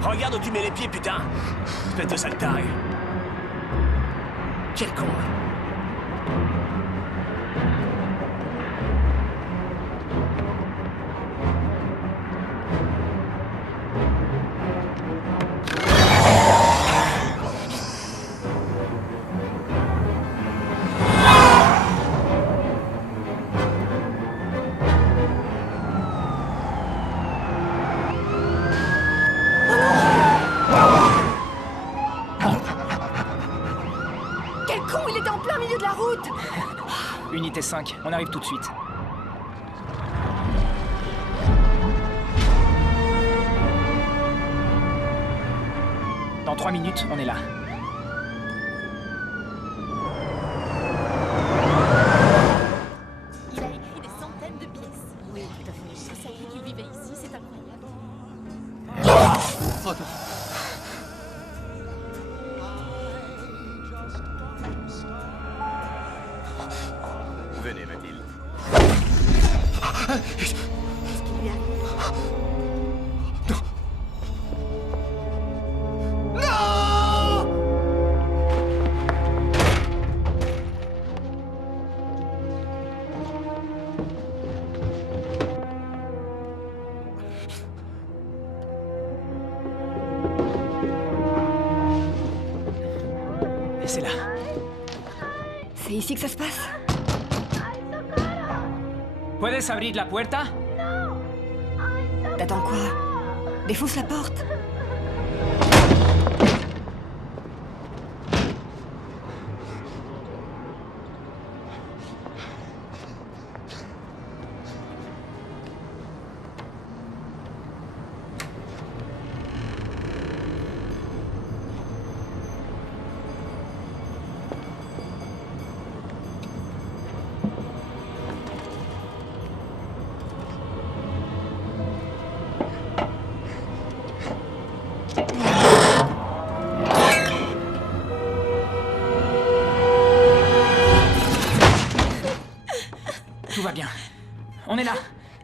Regarde où tu mets les pieds, putain! Espèce de sale taré. Quel con! Unité 5, on arrive tout de suite. Dans 3 minutes, on est là. Il a écrit des centaines de pièces. Oui, tout à fait. Je savais qu'il vivait ici, c'est incroyable. Oh non. Venez, Mathilde. Qu'est-ce qu'il lui arrive? C'est là. C'est ici que ça se passe? ¿Puedes abrir la puerta? T'attends quoi? Défonce la porte. Tout va bien. On est là.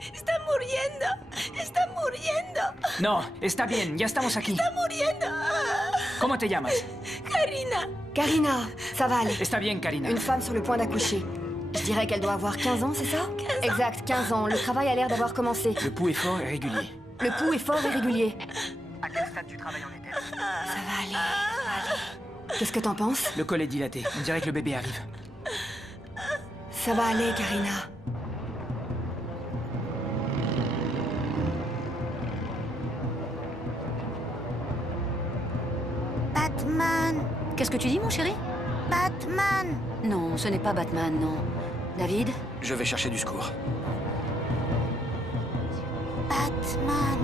Está muriendo. Está muriendo. No, está bien, ya estamos aquí. Está muriendo. ¿Cómo te llamas? Karina. Karina, ça va aller. Está bien, Karina. Une femme sur le point d'accoucher. Je dirais qu'elle doit avoir 15 ans, c'est ça? 15 ans. Exact, 15 ans. Le travail a l'air d'avoir commencé. Le pouls est fort et régulier. Le pouls est fort et régulier. À quel stade du travail en est-elle? Ça va aller, ça va aller. Qu'est-ce que t'en penses? Le col est dilaté. On dirait que le bébé arrive. Ça va aller, Karina. Batman! Qu'est-ce que tu dis, mon chéri? Batman! Non, ce n'est pas Batman, non. David? Je vais chercher du secours. Batman!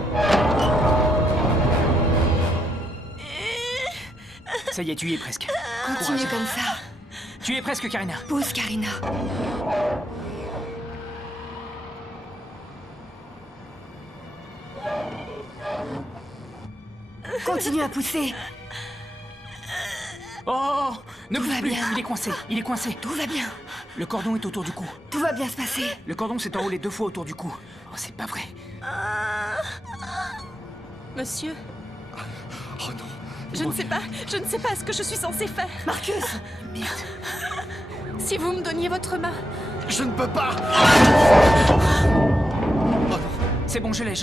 Ça y est, tu y es presque. Continue Courage. comme ça. Tu y es presque, Karina. Pousse, Karina. Continue à pousser. Oh, ne Tout bouge va plus. bien. Il est coincé. Il est coincé. Tout va bien. Le cordon est autour du cou. Tout va bien se passer. Le cordon s'est enroulé 2 fois autour du cou. Oh, c'est pas vrai. Monsieur, Oh non. je ne sais pas ce que je suis censée faire. Marcus! Si vous me donniez votre main. Je ne peux pas. C'est bon, je l'ai.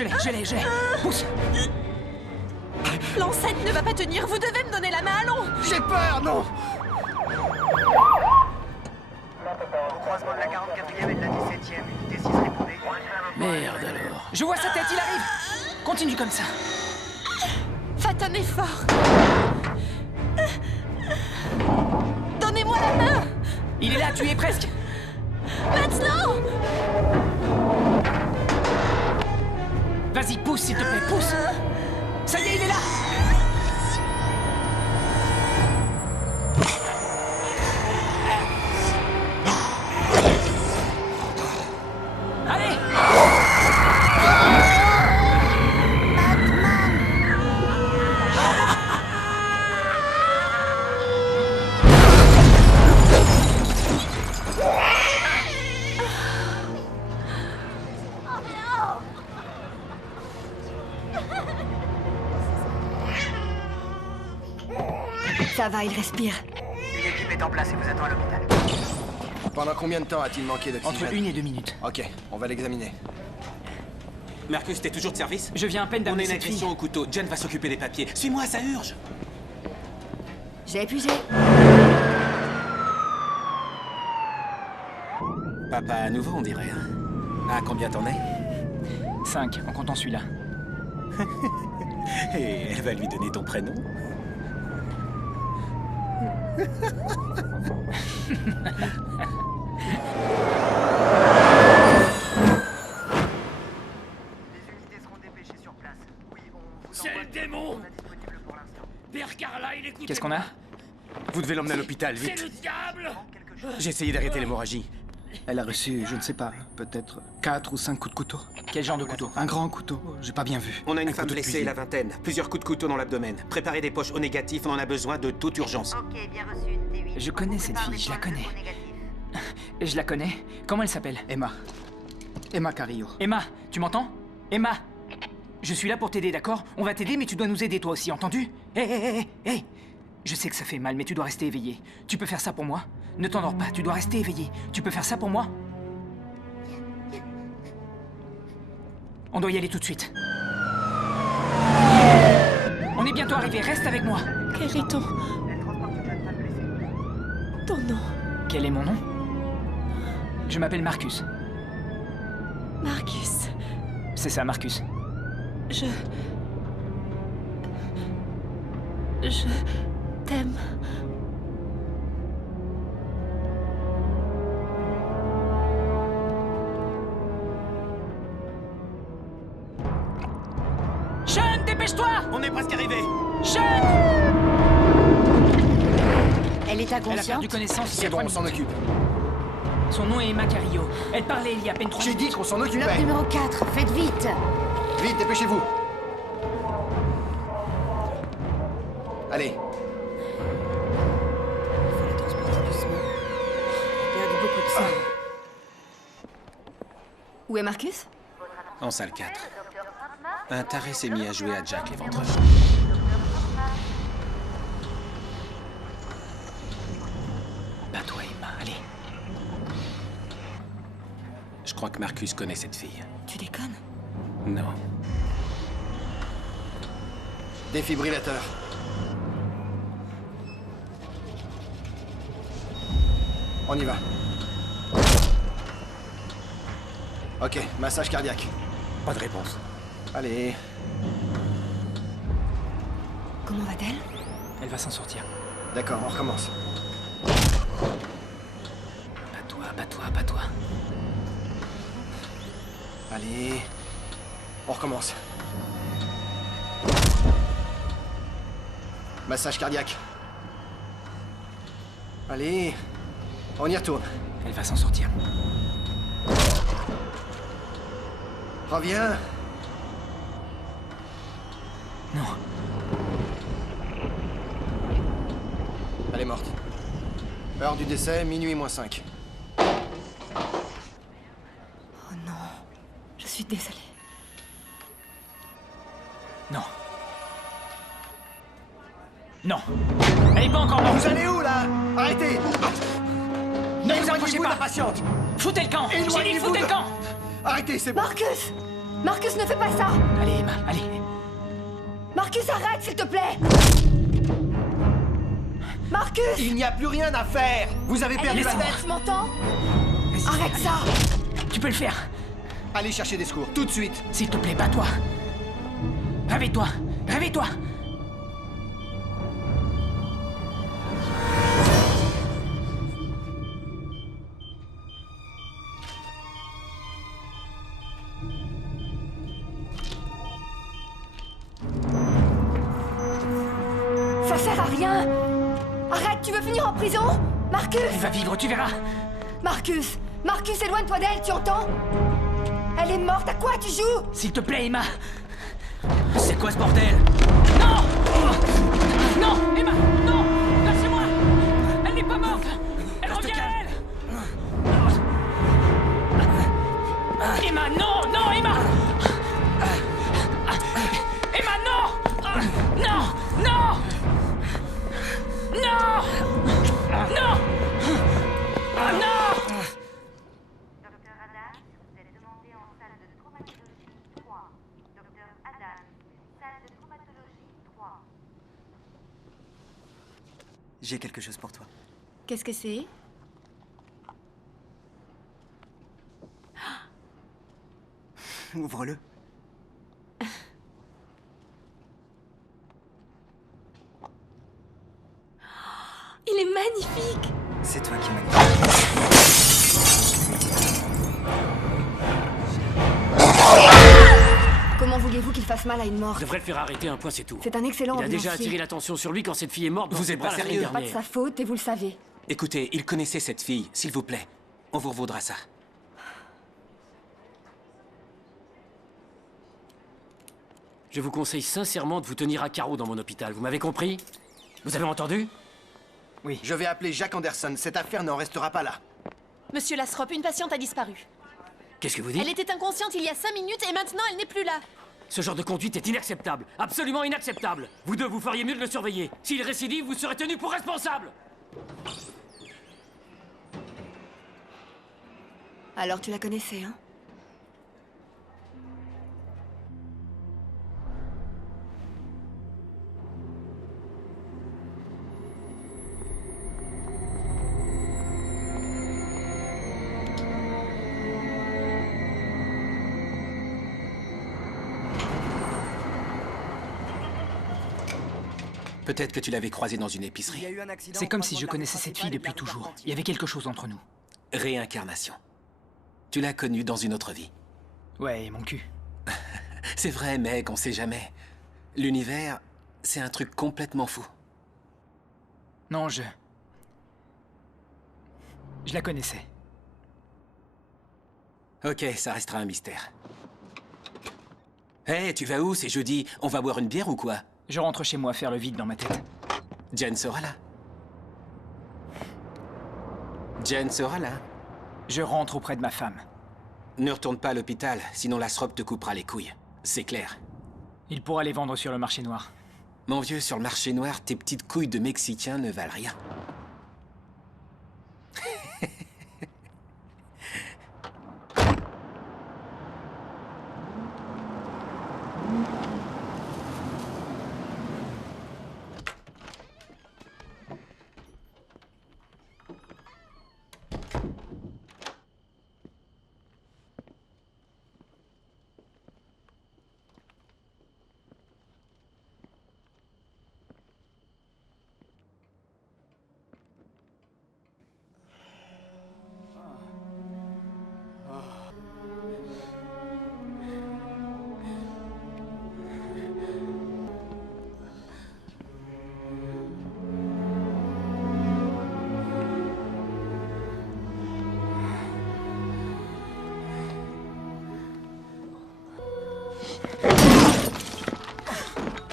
Pousse. L'enceinte ne va pas tenir, vous devez me donner la main, allons. J'ai peur, non. Au croisement de la 44e et de la 17e, unité 6 répondez. Merde alors. Je vois sa tête, il arrive. Continue comme ça. Faites un effort. Donnez-moi la main. Il est là, tu y es presque. Maintenant. Vas-y, pousse, s'il te plaît, pousse. Ça y est, il est là. Allez. Ça va, il respire. Une équipe est en place et vous attend à l'hôpital. Pendant combien de temps a-t-il manqué d'oxygène? Entre 1 et 2 minutes. Ok, on va l'examiner. Marcus, t'es toujours de service? Je viens à peine On a d'amener une cette fille. agression au couteau. Jen va s'occuper des papiers. Suis-moi, ça urge. J'ai épuisé. Papa à nouveau, on dirait. À combien t'en es? 5, en comptant celui-là. Et elle va lui donner ton prénom? Les unités seront dépêchées sur place. Oui, on vous C'est envoie le démon. on a disponible pour l'instant. Père Carlyle, écoutez. Qu'est-ce qu'on a? Vous devez l'emmener à l'hôpital, C'est vite. le diable. Quelque chose. J'ai essayé d'arrêter l'hémorragie. Elle a reçu, je ne sais pas, peut-être 4 ou 5 coups de couteau. Quel genre de couteau? Un grand couteau, j'ai pas bien vu. On a une Un femme couteau de blessée, cuisine. la vingtaine. Plusieurs coups de couteau dans l'abdomen. Préparez des poches au négatif, on en a besoin de toute urgence. Ok, bien reçu, unité 8. Je connais cette fille, je la connais. Je la connais. Comment elle s'appelle? Emma. Emma Carrillo. Emma, tu m'entends? Emma! Je suis là pour t'aider, d'accord? On va t'aider, mais tu dois nous aider toi aussi, entendu? Hé! Je sais que ça fait mal, mais tu dois rester éveillé. Tu peux faire ça pour moi? Ne t'endors pas, tu dois rester éveillé. Tu peux faire ça pour moi? On doit y aller tout de suite. On est bientôt arrivé, reste avec moi. Quel est ton... Elle transporte une jeune femme blessée. ton nom? Quel est mon nom? Je m'appelle Marcus. Marcus. C'est ça, Marcus. Je t'aime. Sean, dépêche-toi! On est presque arrivé. Sean! Elle est Elle a inconsciente. perdu connaissance il y C'est a bon, 3 on s'en minutes. occupe. Son nom est Emma Carrillo. Elle parlait il y a à peine 3 J'ai minutes. dit qu'on s'en Bloc occupait. numéro 4, faites vite. Vite, dépêchez-vous. Allez, Faut la transporter doucement. Elle a perdu beaucoup de sang. Où est Marcus? En salle 4. Un taré s'est mis à jouer à Jack l'éventreur. Bats-toi, Emma, allez. Je crois que Marcus connaît cette fille. Tu déconnes? Non. défibrillateur. On y va. Ok, massage cardiaque. Pas de réponse. Allez. Comment va-t-elle? Elle va s'en sortir. D'accord, on recommence. Bats-toi, bats-toi, bats-toi. Allez. On recommence. Massage cardiaque. Allez. On y retourne. Elle va s'en sortir. Reviens. Non. Elle est morte. Heure du décès, minuit moins 5. Oh non. Je suis désolée. Non. Non. Elle est pas encore morte. Vous allez où, là? Arrêtez! Ne vous approchez Éloignez-vous de pas. la patiente! Foutez le camp. J'ai dit Éloignez-vous foutez de- le camp. Arrêtez, c'est bon! Marcus! Marcus, ne fais pas ça! Allez, Emma, allez. Marcus, arrête, s'il te plaît! Marcus! Il n'y a plus rien à faire! Vous avez perdu la laissez-moi. tête! Tu m'entends? Arrête ça! Tu peux le faire. Allez chercher des secours, tout de suite! S'il te plaît, bats-toi. Réveille-toi. Réveille-toi. Ça sert à rien! Arrête, tu veux finir en prison? Marcus! Elle va vivre, tu verras. Marcus! Marcus, éloigne-toi d'elle, tu entends? Elle est morte, à quoi tu joues? S'il te plaît, Emma. C'est quoi ce bordel? Non! Non, Emma, non! Lâchez-moi! Elle n'est pas morte! Elle revient à elle! Emma, non! Non, Emma! Emma, non! Non! Non! Non! Non! Non! Docteur Adams, vous êtes demandé en salle de traumatologie 3. Docteur Adams, salle de traumatologie 3. J'ai quelque chose pour toi. Qu'est-ce que c'est? Ouvre-le. Il est magnifique! C'est toi qui m'as... Comment vouliez-vous qu'il fasse mal à une morte? Je devrais le faire arrêter, un point, c'est tout. C'est un excellent Il a déjà ambulancier. attiré l'attention sur lui quand cette fille est morte. dans Vous ses êtes bras pas la sérieux? semaine Pas de dernière. sa faute, et vous le savez. Écoutez, il connaissait cette fille, s'il vous plaît. On vous revaudra ça. Je vous conseille sincèrement de vous tenir à carreau dans mon hôpital. Vous m'avez compris? Vous avez entendu? Oui. Je vais appeler Jack Anderson, cette affaire n'en restera pas là. Monsieur Lasrop, une patiente a disparu. Qu'est-ce que vous dites? Elle était inconsciente il y a 5 minutes et maintenant elle n'est plus là. Ce genre de conduite est inacceptable. Absolument inacceptable. Vous deux, vous feriez mieux de le surveiller. S'il récidive, vous serez tenu pour responsable. Alors tu la connaissais, hein? Peut-être que tu l'avais croisée dans une épicerie. C'est comme si je connaissais cette fille depuis toujours. Il y avait quelque chose entre nous. Réincarnation. Tu l'as connue dans une autre vie. Ouais, mon cul. C'est vrai, mec, on sait jamais. L'univers, c'est un truc complètement fou. Non, je la connaissais. Ok, ça restera un mystère. Hé, tu vas où? C'est jeudi. On va boire une bière ou quoi? Je rentre chez moi faire le vide dans ma tête. Jen sera là. Jen sera là. Je rentre auprès de ma femme. Ne retourne pas à l'hôpital, sinon la SROP te coupera les couilles. C'est clair. Il pourra les vendre sur le marché noir. Mon vieux, sur le marché noir, tes petites couilles de Mexicain ne valent rien.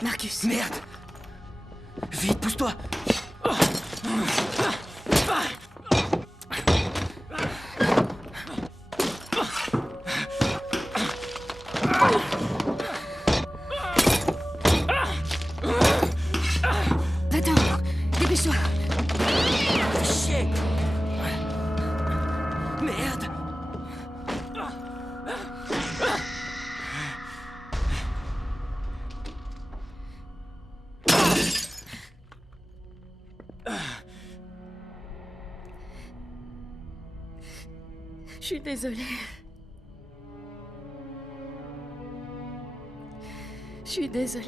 Marcus. Merde! Vite, pousse-toi! Va-t'en, dépêche-toi. Chier! Merde! Je suis désolée. Je suis désolée.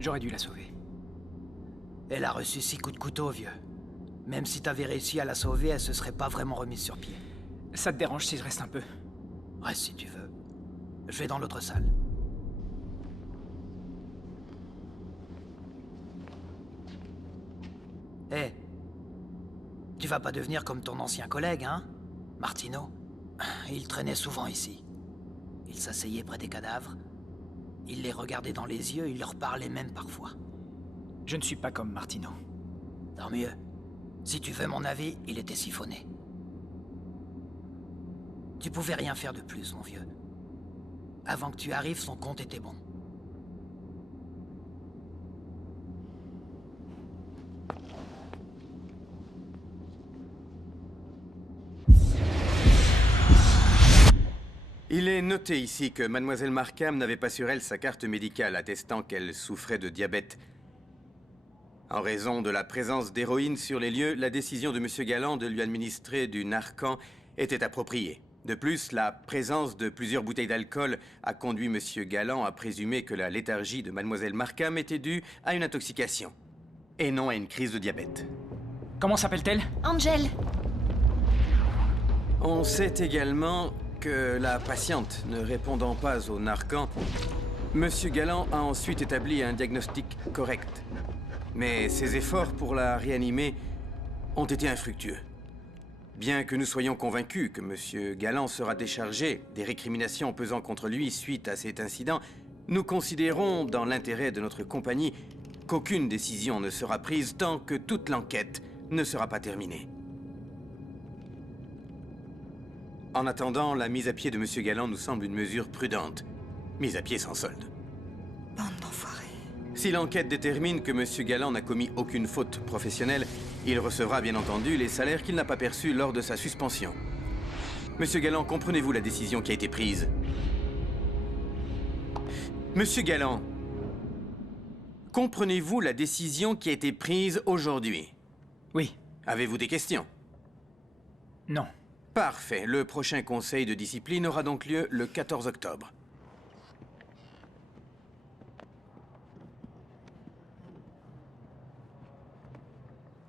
J'aurais dû la sauver. Elle a reçu 6 coups de couteau, vieux. Même si t'avais réussi à la sauver, elle se serait pas vraiment remise sur pied. Ça te dérange si je reste un peu? Reste si tu veux. Je vais dans l'autre salle. Hé, tu vas pas devenir comme ton ancien collègue, hein, Martino? Il traînait souvent ici. Il s'asseyait près des cadavres. Il les regardait dans les yeux, il leur parlait même parfois. Je ne suis pas comme Martino. Tant mieux. Si tu veux mon avis, il était siphonné. Tu pouvais rien faire de plus, mon vieux. Avant que tu arrives, son compte était bon. Il est noté ici que Mademoiselle Markham n'avait pas sur elle sa carte médicale attestant qu'elle souffrait de diabète. En raison de la présence d'héroïne sur les lieux, la décision de M. Galland de lui administrer du Narcan était appropriée. De plus, la présence de plusieurs bouteilles d'alcool a conduit M. Galland à présumer que la léthargie de Mademoiselle Markham était due à une intoxication, et non à une crise de diabète. Comment s'appelle-t-elle? Angel. On sait également que la patiente ne répondant pas au Narcan, M. Galland a ensuite établi un diagnostic correct. Mais ses efforts pour la réanimer ont été infructueux. Bien que nous soyons convaincus que M. Galland sera déchargé des récriminations pesant contre lui suite à cet incident, nous considérons, dans l'intérêt de notre compagnie, qu'aucune décision ne sera prise tant que toute l'enquête ne sera pas terminée. En attendant, la mise à pied de M. Galland nous semble une mesure prudente. Mise à pied sans solde. Bande d'enfoirés. Si l'enquête détermine que M. Galland n'a commis aucune faute professionnelle, il recevra bien entendu les salaires qu'il n'a pas perçus lors de sa suspension. Monsieur Galland, comprenez-vous la décision qui a été prise? Monsieur Galland, comprenez-vous la décision qui a été prise aujourd'hui? Oui. Avez-vous des questions? Non. Parfait. Le prochain conseil de discipline aura donc lieu le 14 octobre.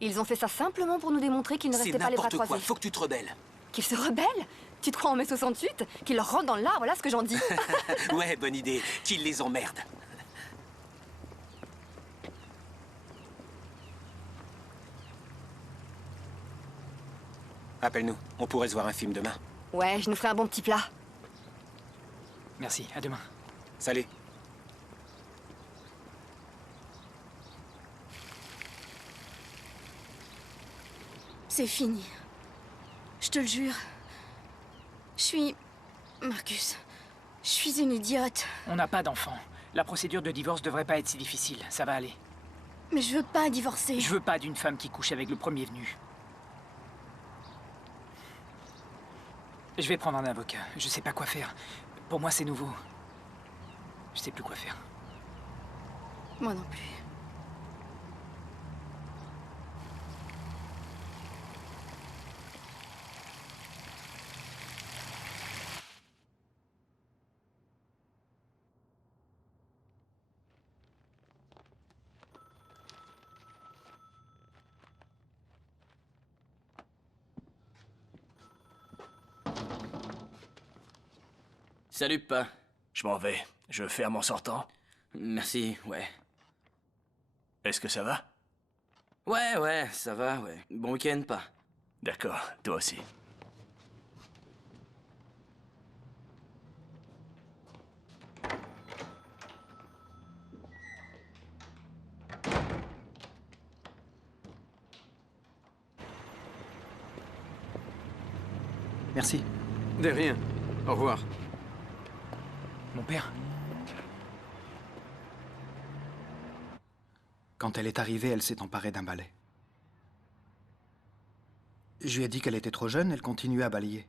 Ils ont fait ça simplement pour nous démontrer qu'ils ne restaient pas les bras croisés. C'est n'importe quoi, faut que tu te rebelles. Qu'ils se rebellent? Tu te crois en mai 68? Qu'ils leur rentrent dans l'art, voilà ce que j'en dis. Ouais, bonne idée. Qu'ils les emmerdent. Appelle-nous. On pourrait se voir un film demain. Ouais, je nous ferai un bon petit plat. Merci, à demain. Salut. C'est fini. Je te le jure. Je suis... Marcus, Je suis une idiote. On n'a pas d'enfant. La procédure de divorce devrait pas être si difficile. Ça va aller. Mais je veux pas divorcer. Je veux pas d'une femme qui couche avec le premier venu. Je vais prendre un avocat. Je sais pas quoi faire. Pour moi, c'est nouveau. Je sais plus quoi faire. Moi non plus. Salut, pas. Je m'en vais. Je ferme en sortant. Merci, ouais. Est-ce que ça va? Ouais, ça va, ouais. Bon week-end, pas. D'accord, toi aussi. Merci. De rien. Au revoir. Mon père? Quand elle est arrivée, elle s'est emparée d'un balai. Je lui ai dit qu'elle était trop jeune, elle continuait à balayer.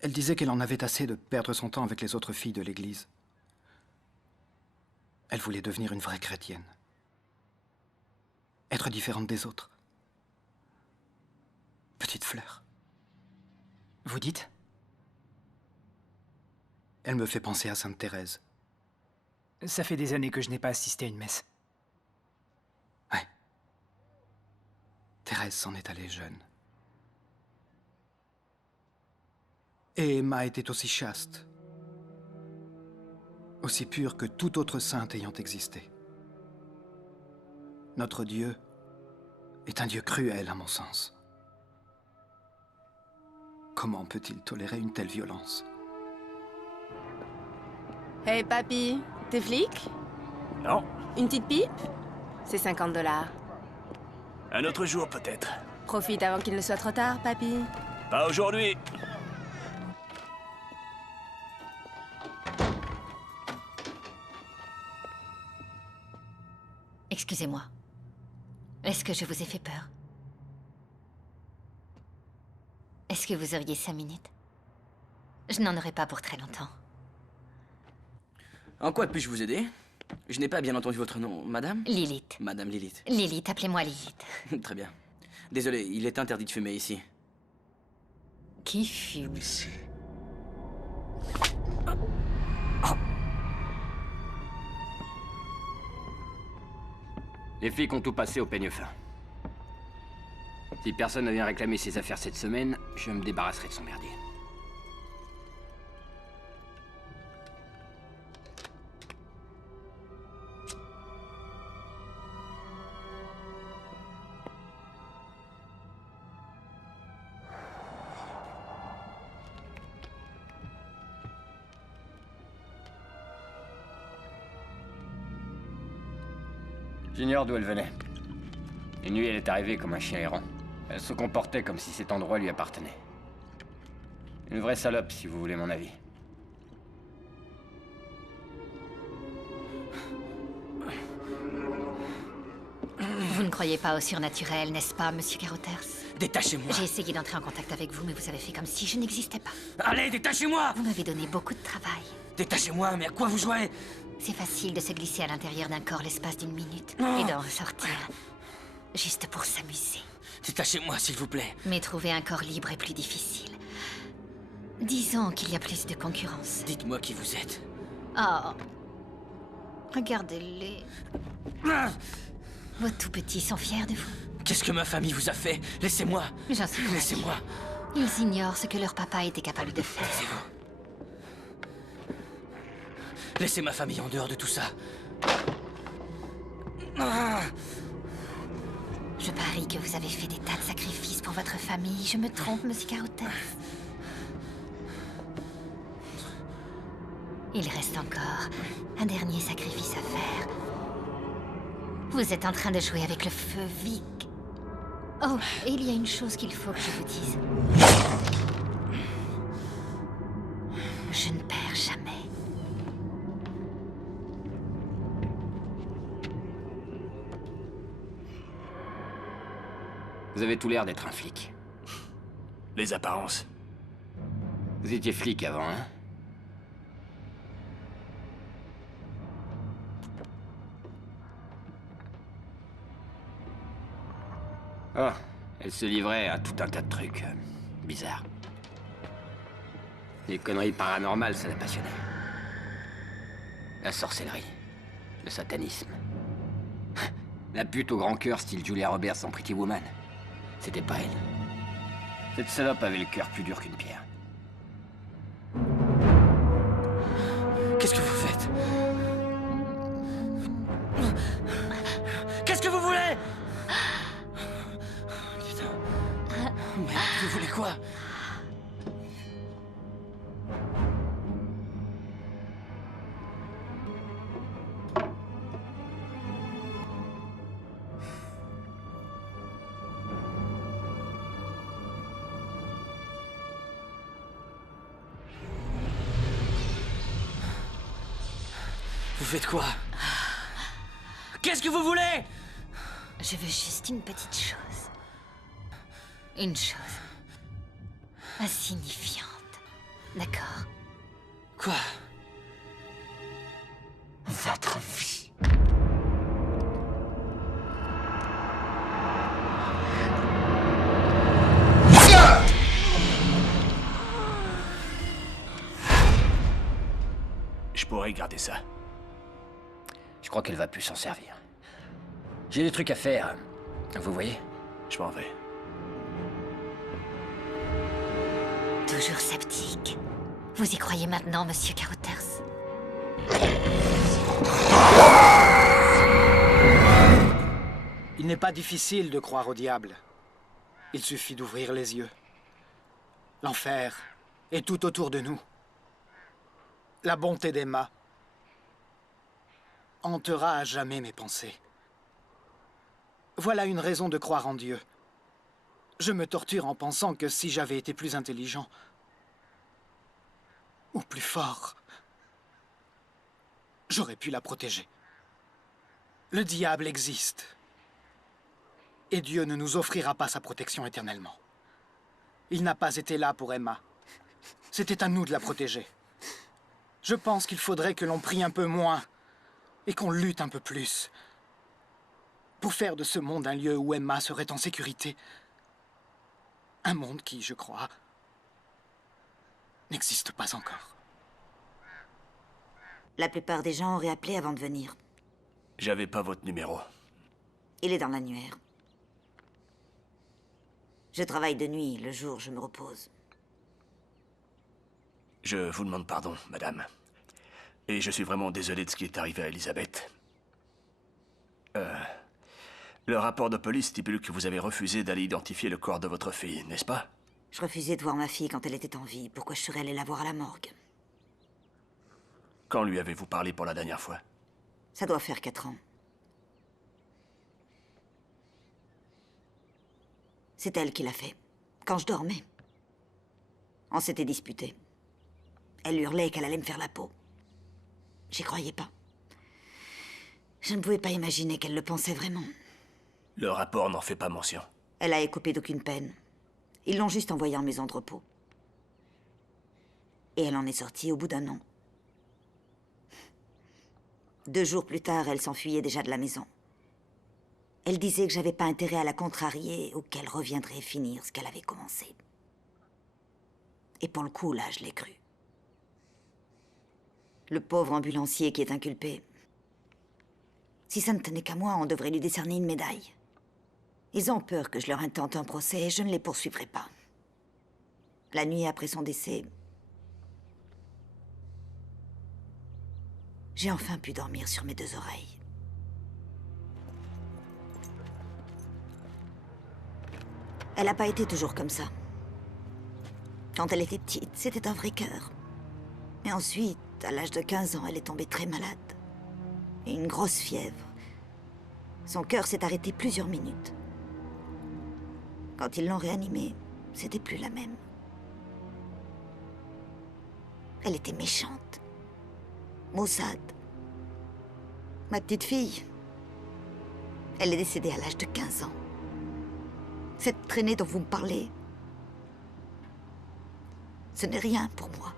Elle disait qu'elle en avait assez de perdre son temps avec les autres filles de l'église. Elle voulait devenir une vraie chrétienne. Être différente des autres. Petite fleur. Vous dites? Elle me fait penser à Sainte Thérèse. Ça fait des années que je n'ai pas assisté à une messe. Ouais. Thérèse s'en est allée jeune. Et Emma était aussi chaste. Aussi pure que toute autre sainte ayant existé. Notre Dieu est un Dieu cruel, à mon sens. Comment peut-il tolérer une telle violence? Hey papy, t'es flic? Non. Une petite pipe? C'est 50 $. Un autre jour, peut-être. Profite avant qu'il ne soit trop tard, papy. Pas aujourd'hui. Excusez-moi. Est-ce que je vous ai fait peur? Est-ce que vous auriez 5 minutes? Je n'en aurai pas pour très longtemps. En quoi puis-je vous aider? Je n'ai pas bien entendu votre nom, madame? Lilith. Madame Lilith. Lilith, appelez-moi Lilith. Très bien. Désolé, il est interdit de fumer ici. Qui fume? Les flics ont tout passé au peigne fin. Si personne ne vient réclamer ses affaires cette semaine, je me débarrasserai de son merdier. J'ignore d'où elle venait. Une nuit, elle est arrivée comme un chien errant. Elle se comportait comme si cet endroit lui appartenait. Une vraie salope, si vous voulez mon avis. Vous ne croyez pas au surnaturel, n'est-ce pas, monsieur Carothers? Détachez-moi. J'ai essayé d'entrer en contact avec vous, mais vous avez fait comme si je n'existais pas. Allez, détachez-moi! Vous m'avez donné beaucoup de travail. Détachez-moi, mais à quoi vous jouez? C'est facile de se glisser à l'intérieur d'un corps l'espace d'une minute Oh. et d'en ressortir. Juste pour s'amuser. Détachez-moi, s'il vous plaît. Mais trouver un corps libre est plus difficile. Disons qu'il y a plus de concurrence. Dites-moi qui vous êtes. Oh. Regardez-les. Ah. Vos tout petits sont fiers de vous. Qu'est-ce que ma famille vous a fait? Laissez-moi. J'en suis ravie. Laissez-moi. Ils ignorent ce que leur papa était capable de faire. Taisez-vous. Laissez ma famille en dehors de tout ça. Ah. Je parie que vous avez fait des tas de sacrifices pour votre famille. Je me trompe, monsieur Carothers? Il reste encore un dernier sacrifice à faire. Vous êtes en train de jouer avec le feu, Vic. Oh, et il y a une chose qu'il faut que je vous dise. Vous avez tout l'air d'être un flic. Les apparences. Vous étiez flic avant, hein? Oh, elle se livrait à tout un tas de trucs bizarres. Les conneries paranormales, ça la passionnait. La sorcellerie, le satanisme. La pute au grand cœur style Julia Roberts en Pretty Woman. C'était pas elle. Cette salope avait le cœur plus dur qu'une pierre. Qu'est-ce que vous faites? Qu'est-ce que vous voulez? Putain. Merde, vous voulez quoi? Vous faites quoi? Qu'est-ce que vous voulez? Je veux juste une petite chose. Une chose. Insignifiante. D'accord? Quoi? Votre vie. Je pourrais garder ça. Je crois qu'elle va plus s'en servir. J'ai des trucs à faire. Vous voyez? Je m'en vais. Toujours sceptique. Vous y croyez maintenant, monsieur Carothers? Il n'est pas difficile de croire au diable. Il suffit d'ouvrir les yeux. L'enfer est tout autour de nous. La bonté d'Emma hantera à jamais mes pensées. Voilà une raison de croire en Dieu. Je me torture en pensant que si j'avais été plus intelligent, ou plus fort, j'aurais pu la protéger. Le diable existe. Et Dieu ne nous offrira pas sa protection éternellement. Il n'a pas été là pour Emma. C'était à nous de la protéger. Je pense qu'il faudrait que l'on prie un peu moins et qu'on lutte un peu plus pour faire de ce monde un lieu où Emma serait en sécurité. Un monde qui, je crois, n'existe pas encore. La plupart des gens auraient appelé avant de venir. J'avais pas votre numéro. Il est dans l'annuaire. Je travaille de nuit, le jour je me repose. Je vous demande pardon, madame. Et je suis vraiment désolé de ce qui est arrivé à Elisabeth. Le rapport de police stipule que vous avez refusé d'aller identifier le corps de votre fille, n'est-ce pas? Je refusais de voir ma fille quand elle était en vie. Pourquoi je serais allée la voir à la morgue? Quand lui avez-vous parlé pour la dernière fois? Ça doit faire 4 ans. C'est elle qui l'a fait, quand je dormais. On s'était disputé. Elle hurlait qu'elle allait me faire la peau. J'y croyais pas. Je ne pouvais pas imaginer qu'elle le pensait vraiment. Le rapport n'en fait pas mention. Elle a écopé d'aucune peine. Ils l'ont juste envoyée en maison de repos. Et elle en est sortie au bout d'1 an. 2 jours plus tard, elle s'enfuyait déjà de la maison. Elle disait que j'avais pas intérêt à la contrarier ou qu'elle reviendrait finir ce qu'elle avait commencé. Et pour le coup, là, je l'ai cru. Le pauvre ambulancier qui est inculpé. Si ça ne tenait qu'à moi, on devrait lui décerner une médaille. Ils ont peur que je leur intente un procès et je ne les poursuivrai pas. La nuit après son décès, j'ai enfin pu dormir sur mes 2 oreilles. Elle n'a pas été toujours comme ça. Quand elle était petite, c'était un vrai cœur. Et ensuite, à l'âge de 15 ans, elle est tombée très malade. Et une grosse fièvre. Son cœur s'est arrêté plusieurs minutes. Quand ils l'ont réanimée, c'était plus la même. Elle était méchante. Maussade. Ma petite fille, elle est décédée à l'âge de 15 ans. Cette traînée dont vous me parlez, ce n'est rien pour moi.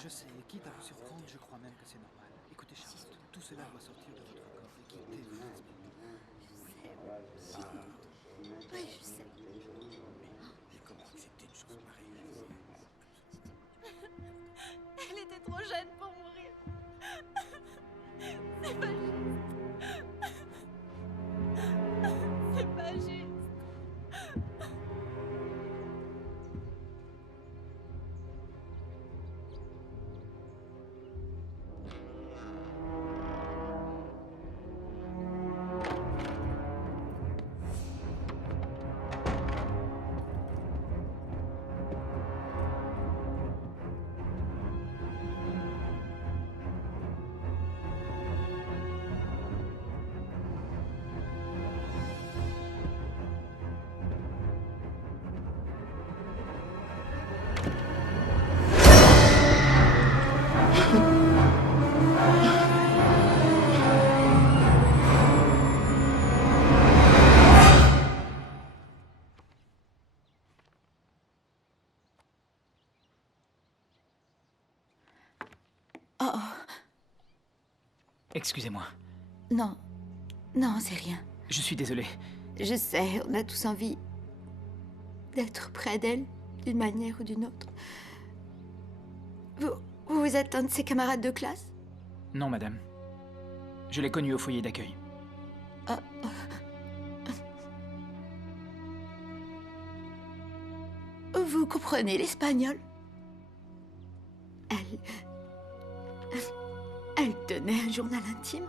Je sais, quitte à vous surprendre, je crois même que c'est normal. Écoutez, Charlotte, tout cela doit sortir de votre corps et quitter vos esprits. Oui, je sais. Mais comment accepter une chose pareille? Elle était trop jeune pour mourir. C'est pas juste. C'est pas juste. Oh, Excusez-moi. non. Non, c'est rien. Je suis désolé. Je sais, on a tous envie d'être près d'elle, d'une manière ou d'une autre. Vous êtes un de ses camarades de classe? Non, madame. Je l'ai connue au foyer d'accueil. Vous comprenez l'espagnol? Elle tenait un journal intime.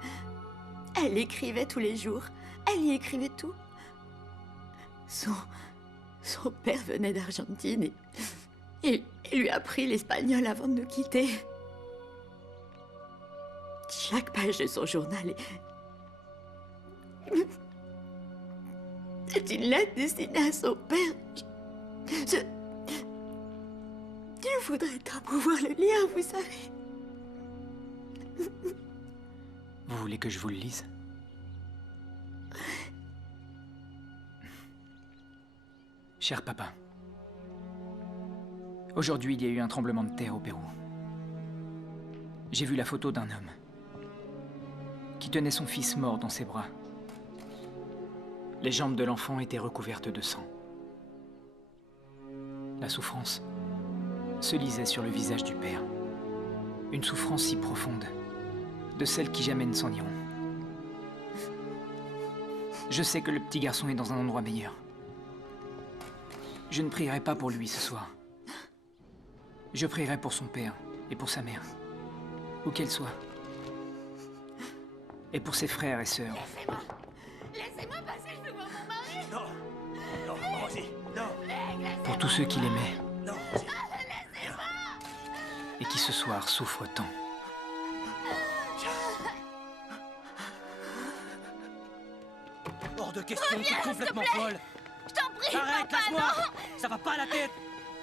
Elle écrivait tous les jours. Elle y écrivait tout. Son père venait d'Argentine et il lui a appris l'espagnol avant de nous quitter. Chaque page de son journal c'est une lettre destinée à son père. Je voudrais tant pouvoir le lire, vous savez. Vous voulez que je vous le lise? Cher papa, aujourd'hui il y a eu un tremblement de terre au Pérou. J'ai vu la photo d'un homme qui tenait son fils mort dans ses bras. Les jambes de l'enfant étaient recouvertes de sang. La souffrance se lisait sur le visage du père. Une souffrance si profonde, de celles qui jamais ne s'en iront. Je sais que le petit garçon est dans un endroit meilleur. Je ne prierai pas pour lui ce soir. Je prierai pour son père et pour sa mère, où qu'elle soit. Et pour ses frères et sœurs. Laissez-moi passer, je veux voir mon mari. Non, Rosie, non. Pour tous ceux qui l'aimaient. Non, Rosie. Et qui ce soir souffrent tant. Hors de question, t'es complètement folle. Je t'en prie, Arrête, papa, lâche-moi. non. Ça va pas à la tête.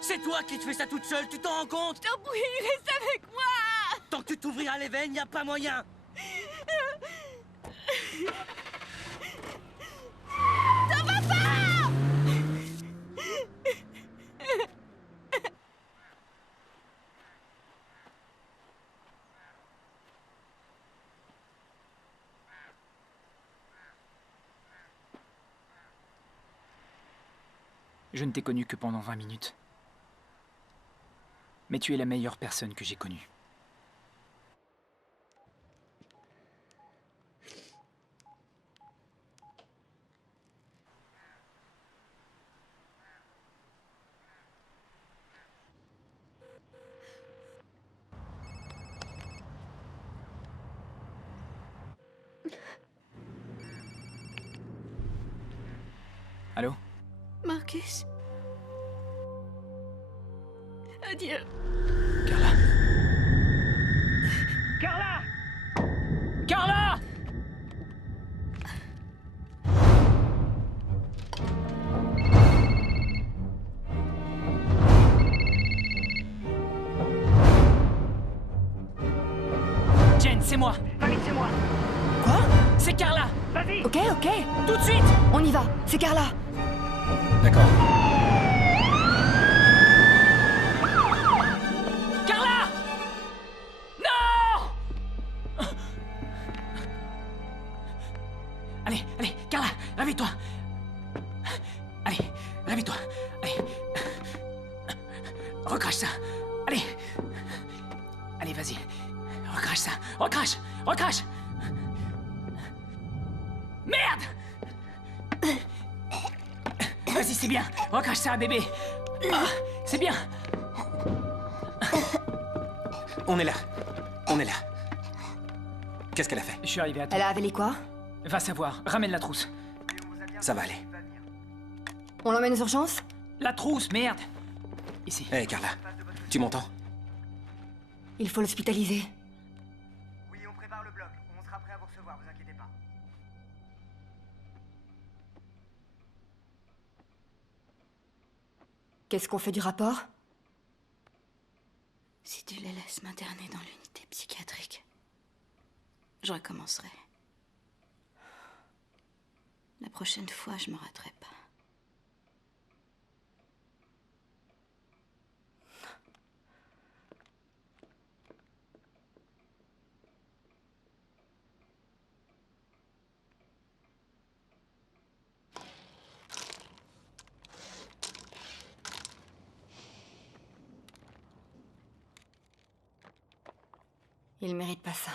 C'est toi qui te fais ça toute seule, tu t'en rends compte? Je t'en prie, reste avec moi. Tant que tu t'ouvriras les veines, y a pas moyen. Ça va pas. Je ne t'ai connu que pendant 20 minutes. Mais tu es la meilleure personne que j'ai connue. Allô? Marcus. Adieu. Carla. Carla! Carla! Jen, c'est moi. David, c'est moi. Quoi? C'est Carla. Vas-y. Ok. Tout de suite. On y va. C'est Carla. D'accord. Carla! Non! Allez, Carla, réveille-toi. Allez, réveille-toi. Allez. Recrache ça. Allez. Allez, vas-y. Recrache ça. Recrache. Merde! Vas-y, c'est bien. Recrache ça, bébé. Ah, c'est bien. On est là. Qu'est-ce qu'elle a fait? Je suis arrivé à temps. Elle a avalé quoi? Va savoir. Ramène la trousse. Ça va aller. On l'emmène aux urgences? La trousse, merde. Ici. Hé, Carla. Tu m'entends? Il faut l'hospitaliser. Oui, on prépare le bloc. On sera prêt à vous recevoir, vous inquiétez pas. Qu'est-ce qu'on fait du rapport? Si tu les laisses m'interner dans l'unité psychiatrique, je recommencerai. La prochaine fois, je me raterai pas. Il mérite pas ça.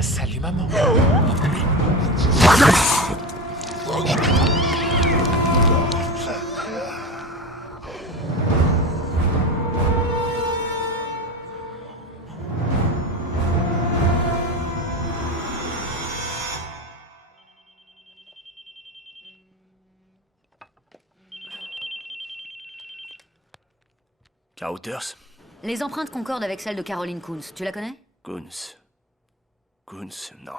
Salut, maman. Carouters? Les empreintes concordent avec celles de Caroline Coons. Tu la connais? Coons, non.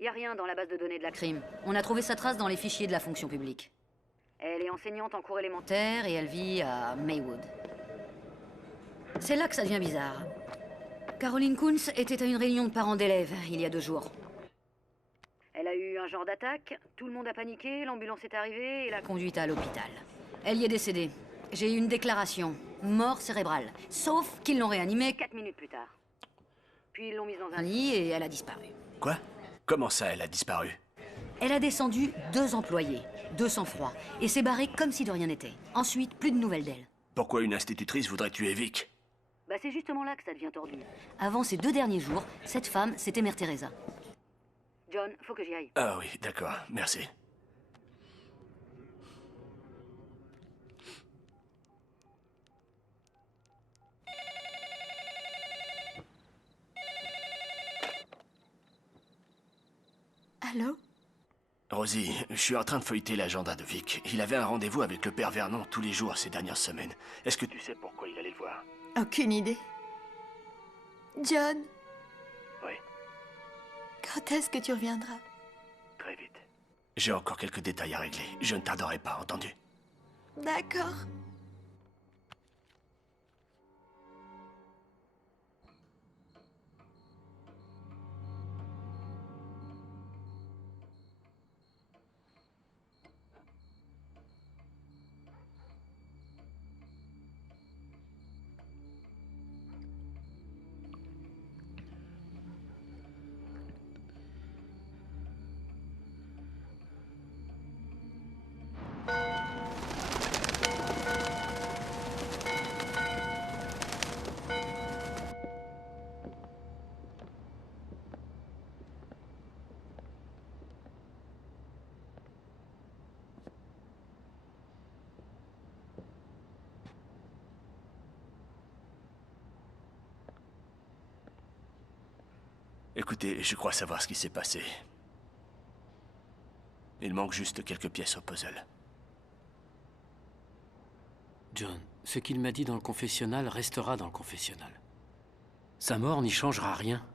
Y a rien dans la base de données de la crime. On a trouvé sa trace dans les fichiers de la fonction publique. Elle est enseignante en cours élémentaire et elle vit à Maywood. C'est là que ça devient bizarre. Caroline Coons était à une réunion de parents d'élèves il y a 2 jours. Elle a eu un genre d'attaque, tout le monde a paniqué, l'ambulance est arrivée et l'a conduite à l'hôpital. Elle y est décédée. J'ai eu une déclaration. Mort cérébrale. Sauf qu'ils l'ont réanimée 4 minutes plus tard. Puis ils l'ont mise dans un lit et elle a disparu. Quoi? Comment ça, elle a disparu? Elle a descendu 2 employés, de sang-froid, et s'est barrée comme si de rien n'était. Ensuite, plus de nouvelles d'elle. Pourquoi une institutrice voudrait tuer Vic? Bah c'est justement là que ça devient tordu. Avant ces 2 derniers jours, cette femme, c'était Mère Teresa. John, faut que j'y aille. Ah oui, d'accord, merci. Allô? Rosie, je suis en train de feuilleter l'agenda de Vic. Il avait un rendez-vous avec le père Vernon tous les jours ces dernières semaines. Est-ce que tu sais pourquoi il allait le voir? Aucune idée. John? Oui. Quand est-ce que tu reviendras? Très vite. J'ai encore quelques détails à régler. Je ne tarderai pas, entendu? D'accord. Écoutez, je crois savoir ce qui s'est passé. Il manque juste quelques pièces au puzzle. John, ce qu'il m'a dit dans le confessionnal restera dans le confessionnal. Sa mort n'y changera rien.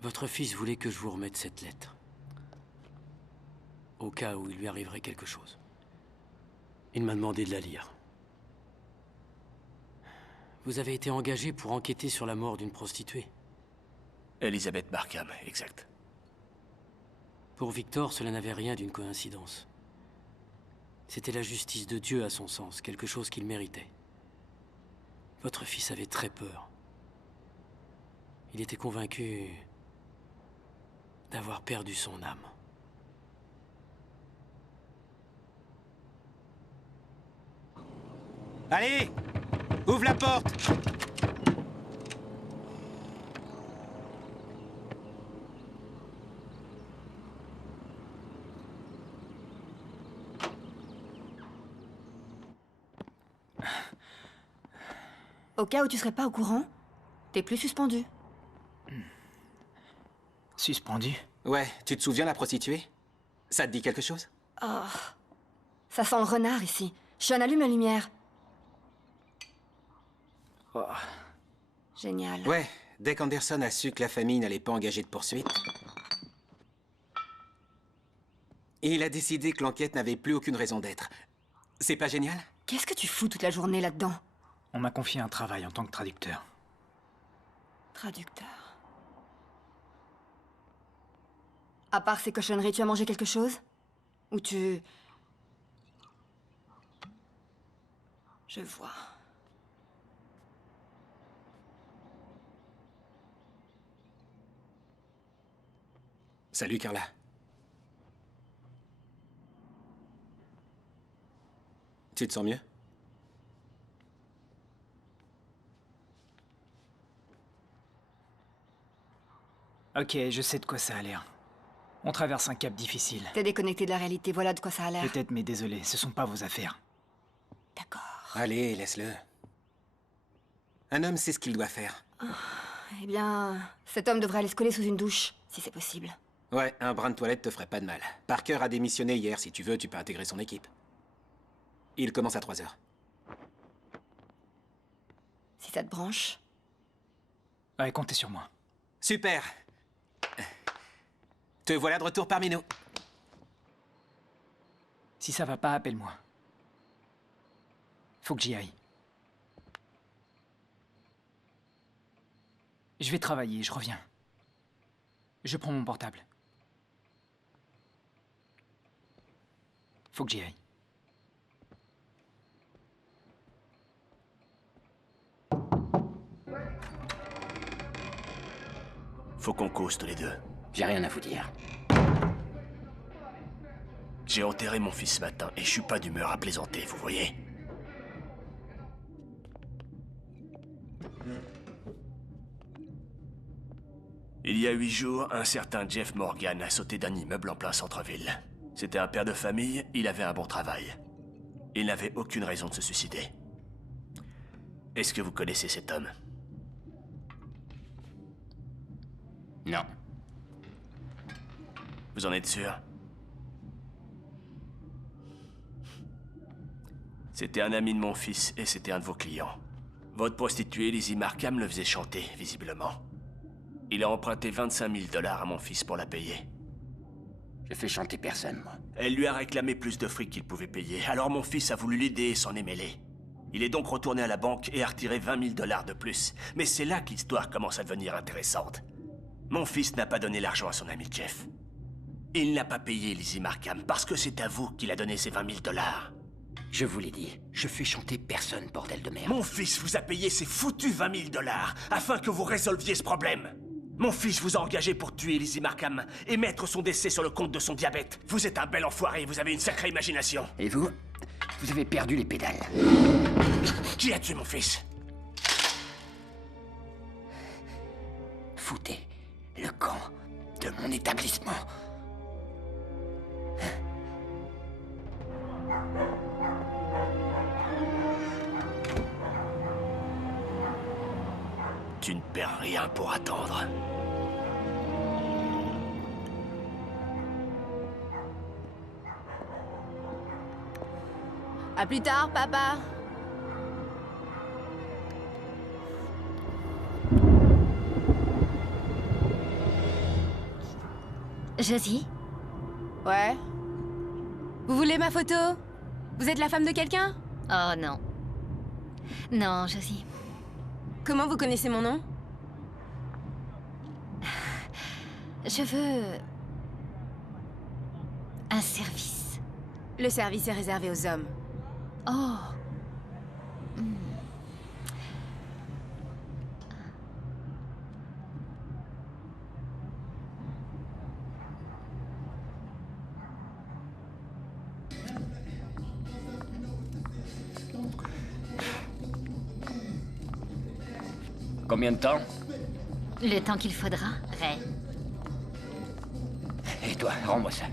Votre fils voulait que je vous remette cette lettre. Au cas où il lui arriverait quelque chose. Il m'a demandé de la lire. Vous avez été engagé pour enquêter sur la mort d'une prostituée. Elizabeth Markham, exact. Pour Victor, cela n'avait rien d'une coïncidence. C'était la justice de Dieu à son sens, quelque chose qu'il méritait. Votre fils avait très peur. Il était convaincu d'avoir perdu son âme. Allez! Ouvre la porte! Au cas où tu serais pas au courant, t'es plus suspendu. Suspendu? Ouais, tu te souviens la prostituée? Ça te dit quelque chose? Oh, ça sent le renard ici. Sean, allume la lumière. Oh. Génial. Ouais, dès qu'Anderson a su que la famille n'allait pas engager de poursuite, il a décidé que l'enquête n'avait plus aucune raison d'être. C'est pas génial? Qu'est-ce que tu fous toute la journée là-dedans? On m'a confié un travail en tant que traducteur. Traducteur. À part ces cochonneries, tu as mangé quelque chose? Ou tu... Je vois. Salut, Carla. Tu te sens mieux? Ok, je sais de quoi ça a l'air. On traverse un cap difficile. T'es déconnecté de la réalité, voilà de quoi ça a l'air. Peut-être, mais désolé, ce sont pas vos affaires. Allez, laisse-le. Un homme sait ce qu'il doit faire. Eh bien, cet homme devrait aller se coller sous une douche, si c'est possible. Ouais, un brin de toilette te ferait pas de mal. Parker a démissionné hier, si tu veux, tu peux intégrer son équipe. Il commence à 3h. Si ça te branche. Ouais, comptez sur moi. Super. Te voilà de retour parmi nous. Si ça va pas, appelle-moi. Faut que j'y aille. Je vais travailler, je reviens. Je prends mon portable. Faut que j'y aille. Faut qu'on cause tous les deux. J'ai rien à vous dire. J'ai enterré mon fils ce matin et je suis pas d'humeur à plaisanter, vous voyez? Il y a 8 jours, un certain Jeff Morgan a sauté d'un immeuble en plein centre-ville. C'était un père de famille, il avait un bon travail. Il n'avait aucune raison de se suicider. Est-ce que vous connaissez cet homme? Non. Vous en êtes sûr? C'était un ami de mon fils et c'était un de vos clients. Votre prostituée, Lizzie Markham, le faisait chanter, visiblement. Il a emprunté 25 000 $ à mon fils pour la payer. Je fais chanter personne, moi. Elle lui a réclamé plus de fric qu'il pouvait payer, alors mon fils a voulu l'aider et s'en est mêlé. Il est donc retourné à la banque et a retiré 20 000 $ de plus. Mais c'est là que l'histoire commence à devenir intéressante. Mon fils n'a pas donné l'argent à son ami Jeff. Il n'a pas payé Lizzie Markham parce que c'est à vous qu'il a donné ces 20 000 $. Je vous l'ai dit, je fais chanter personne, bordel de merde. Mon fils vous a payé ces foutus 20 000 $ afin que vous résolviez ce problème. Mon fils vous a engagé pour tuer Lizzie Markham et mettre son décès sur le compte de son diabète. Vous êtes un bel enfoiré, vous avez une sacrée imagination. Et vous? Vous avez perdu les pédales. Qui a tué mon fils? Foutez le camp de mon établissement. Tu ne perds rien pour attendre. À plus tard, papa. Josie? Ouais. Vous voulez ma photo? Vous êtes la femme de quelqu'un? Oh non. Non, Josie. Comment vous connaissez mon nom? Je veux... un service. Le service est réservé aux hommes. Oh. Combien de temps? Le temps qu'il faudra, Ray. Et toi, rends-moi ça.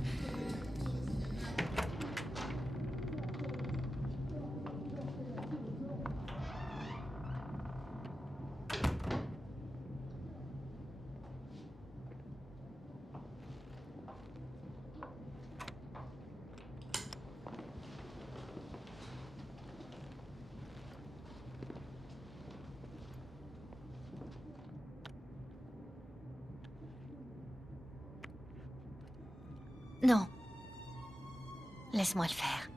Non. Laisse-moi le faire.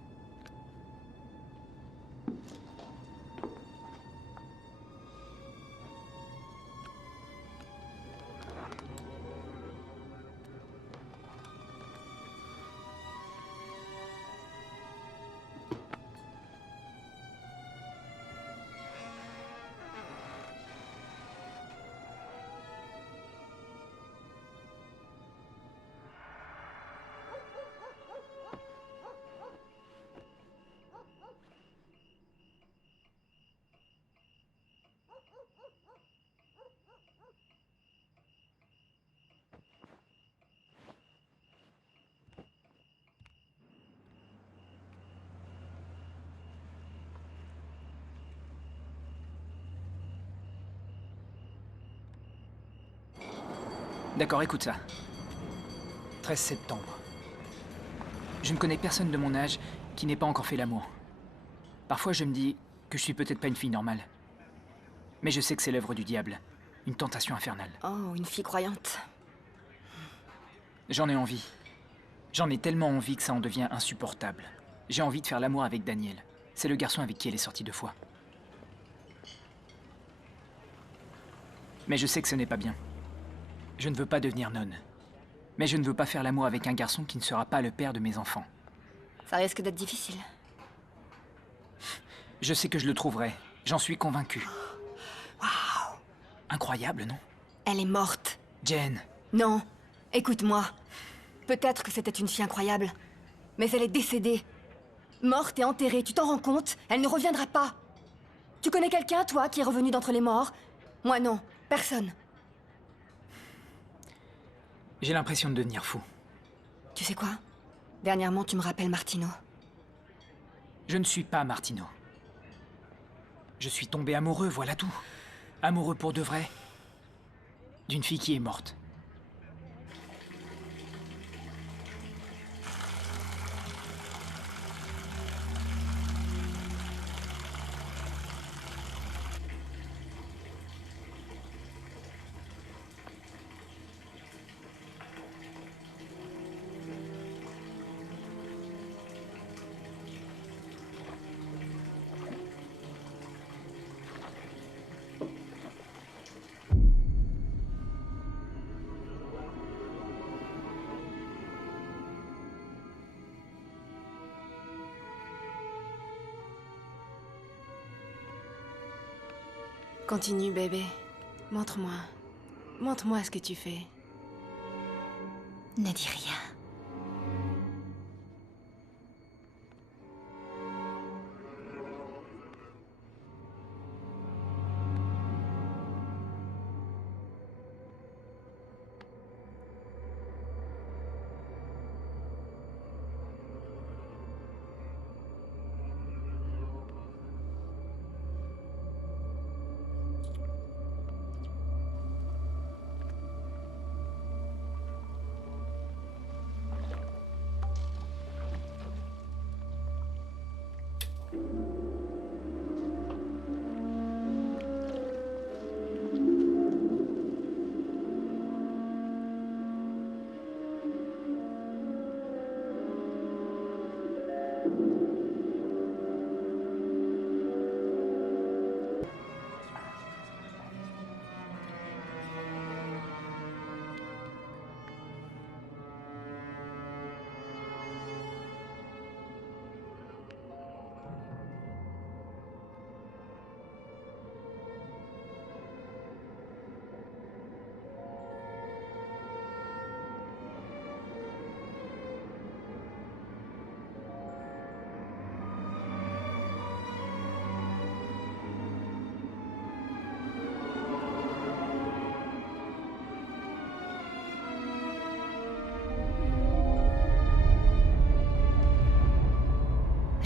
D'accord, écoute ça. 13 septembre. Je ne connais personne de mon âge qui n'ait pas encore fait l'amour. Parfois, je me dis que je suis peut-être pas une fille normale. Mais je sais que c'est l'œuvre du diable. Une tentation infernale. Oh, une fille croyante. J'en ai envie. J'en ai tellement envie que ça en devient insupportable. J'ai envie de faire l'amour avec Daniel. C'est le garçon avec qui elle est sortie 2 fois. Mais je sais que ce n'est pas bien. Je ne veux pas devenir nonne. Mais je ne veux pas faire l'amour avec un garçon qui ne sera pas le père de mes enfants. Ça risque d'être difficile. Je sais que je le trouverai. J'en suis convaincu. Waouh! Incroyable, non? Elle est morte. Jen. Non. Écoute-moi. Peut-être que c'était une fille incroyable. Mais elle est décédée. Morte et enterrée, tu t'en rends compte? Elle ne reviendra pas. Tu connais quelqu'un, toi, qui est revenu d'entre les morts? Moi non, personne. J'ai l'impression de devenir fou. Tu sais quoi? Dernièrement, tu me rappelles Martino. Je ne suis pas Martino. Je suis tombé amoureux, voilà tout. Amoureux pour de vrai. D'une fille qui est morte. Continue, bébé. Montre-moi. Montre-moi ce que tu fais. Ne dis rien.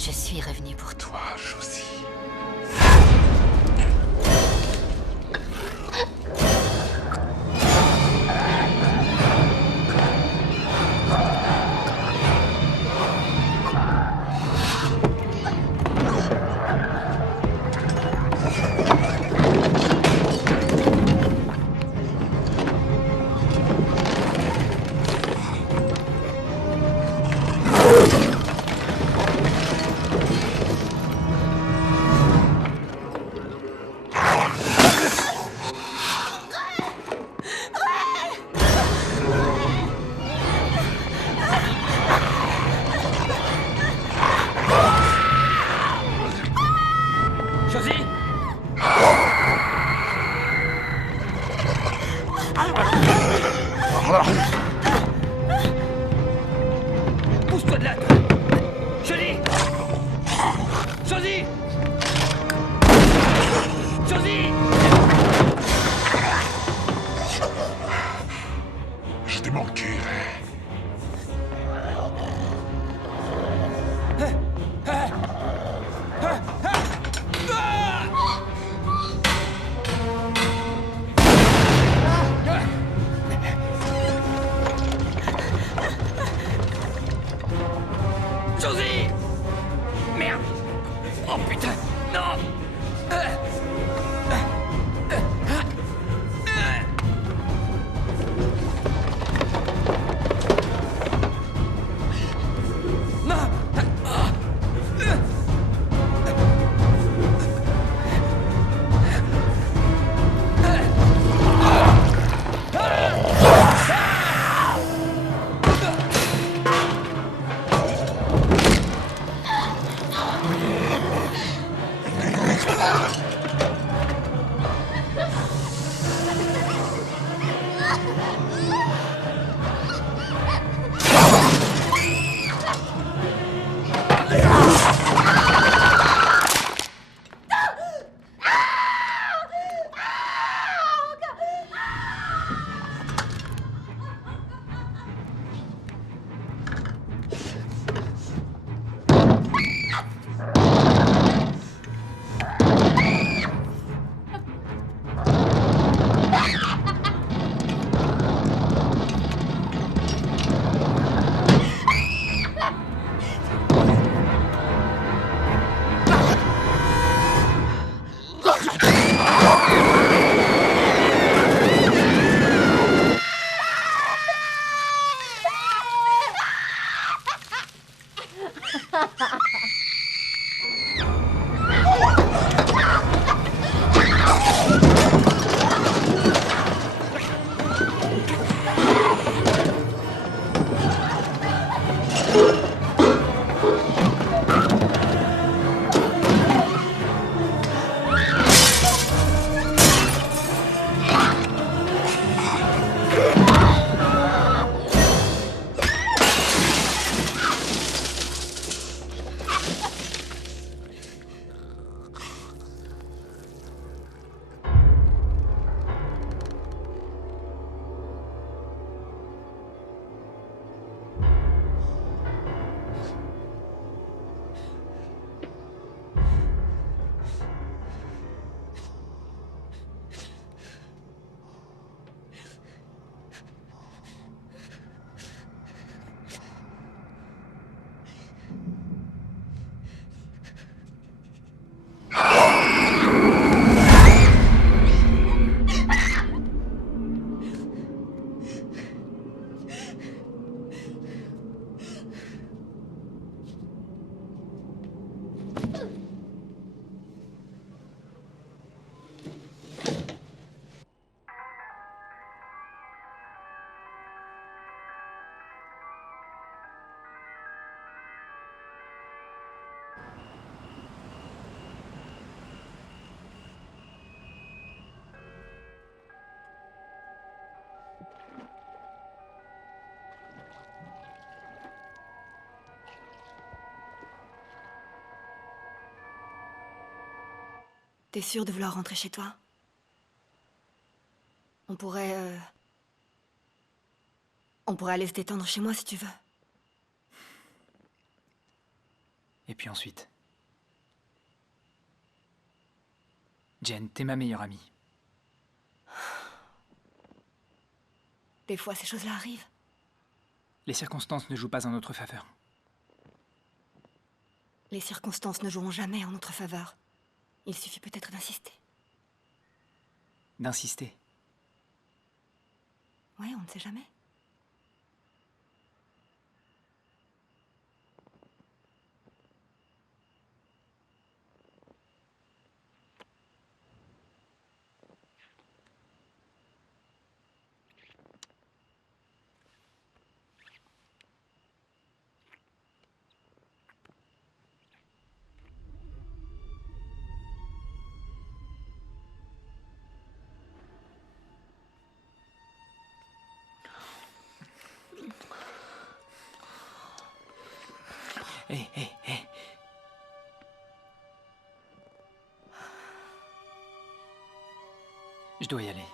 Je suis revenue pour toi, Josie. Pousse-toi de là! Josie! Josie! Josie! Je t'ai manqué, Josie! Merde! Oh putain! Non! Non! T'es sûr de vouloir rentrer chez toi? On pourrait aller se détendre chez moi si tu veux. Et puis ensuite... Jen, t'es ma meilleure amie. Des fois, ces choses-là arrivent. Les circonstances ne jouent pas en notre faveur. Les circonstances ne joueront jamais en notre faveur. Il suffit peut-être d'insister. D'insister. Ouais, on ne sait jamais. Hé, hé, hé. Je dois y aller.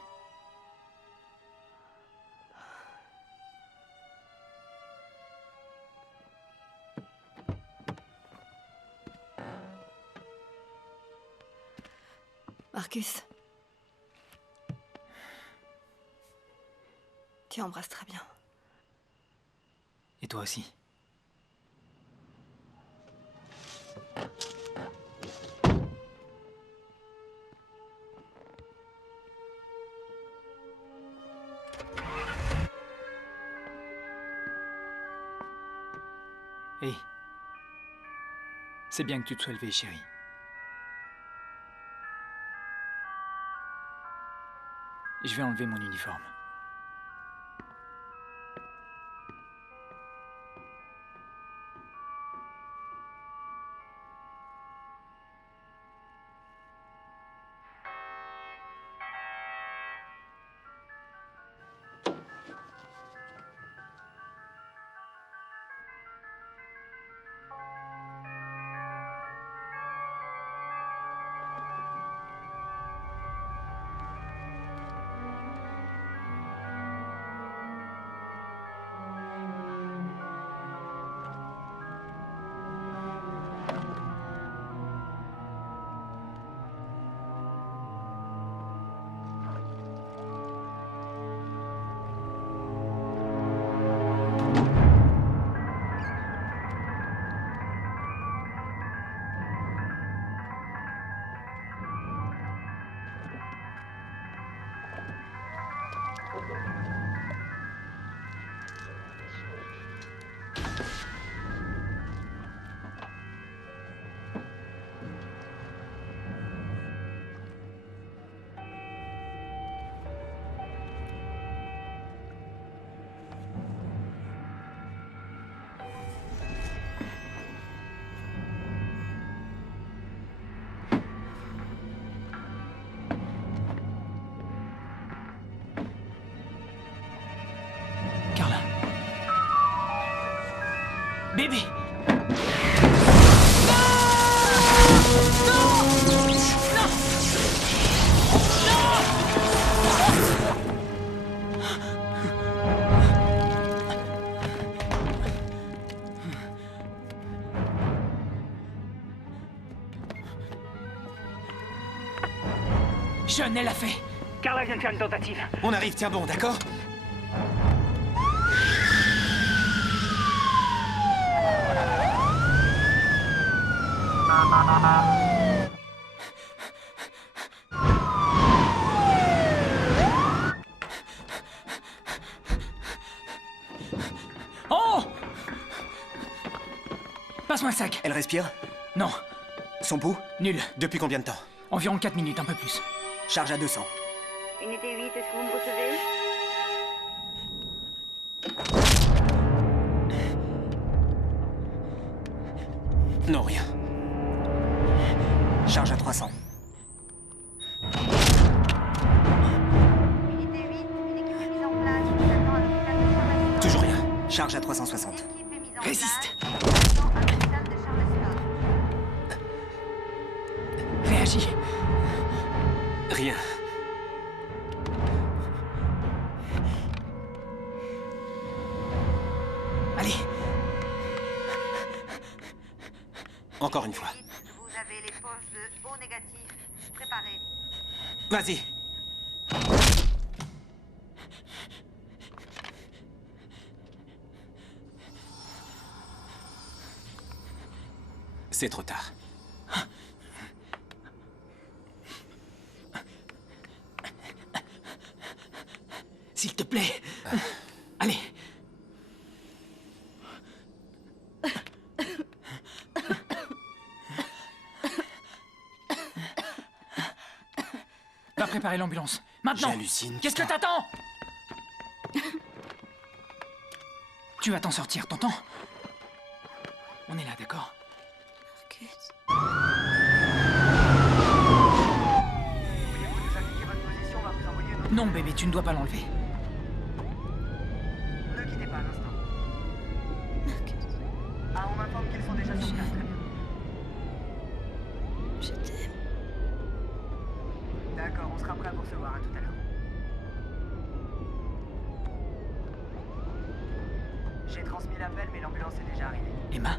Marcus. Tu embrasses très bien. Et toi aussi. Hé. C'est bien que tu te sois levée, chérie. Je vais enlever mon uniforme. Bébé! Sean, elle l'a fait. Carla vient de faire une tentative. On arrive, tiens bon, d'accord? Oh! Passe-moi le sac. Elle respire? Non. Son pouls? Nul. Depuis combien de temps? Environ 4 minutes, un peu plus. Charge à 200. Unité 8, est-ce que vous me recevez? Non, rien. Charge à 300. Unité 8, une équipe est mise en place. Je vous attends à l'hôpital de Charleston. Toujours rien. Charge à 360. Résiste. À l'hôpital de Charleston. Réagis. Encore une fois. Vous avez les poches de O négatif. Préparez. Vas-y. C'est trop tard. S'il te plaît. Allez. Va préparer l'ambulance. Maintenant. J'hallucine. Qu'est-ce que t'attends? Tu vas t'en sortir, t'entends? On est là, d'accord? Non, bébé, tu ne dois pas l'enlever. Ne quittez pas un instant. Ah, on m'informe qu'ils sont déjà sur place. Très bien. Je t'aime. D'accord, on sera prêt pour se voir. À tout à l'heure. J'ai transmis l'appel, mais l'ambulance est déjà arrivée. Emma?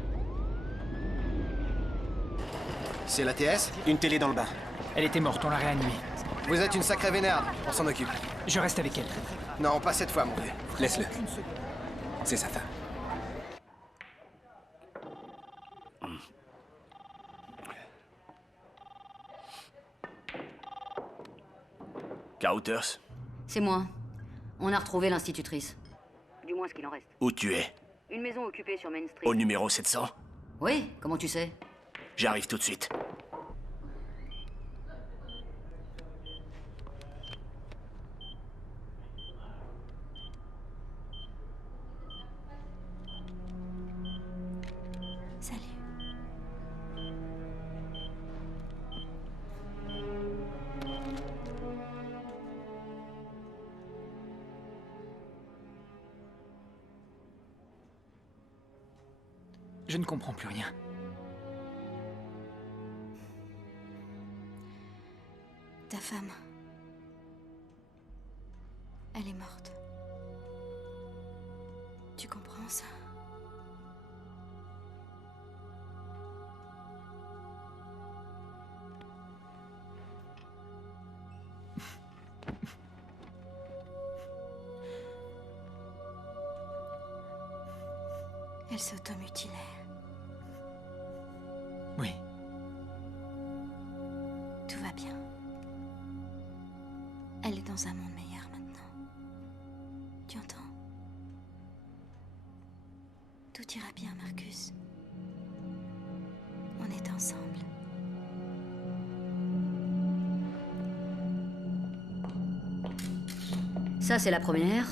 C'est la TS? Une télé dans le bain. Elle était morte, on l'a réanimée. Vous êtes une sacrée vénarde. On s'en occupe. Je reste avec elle. Non, pas cette fois, mon vieux. Laisse-le. C'est sa femme. Carouters, C'est moi. On a retrouvé l'institutrice. Du moins ce qu'il en reste. où tu es? Une maison occupée sur Main Street. Au numéro 700? Oui, comment tu sais? J'arrive tout de suite. Salut. Je ne comprends plus rien. Ta femme. Elle est morte. Tu comprends ça? Elle s'automutilait. Oui. Tout va bien. Elle est dans un monde meilleur maintenant. Tu entends? Tout ira bien, Marcus. On est ensemble. Ça, c'est la première.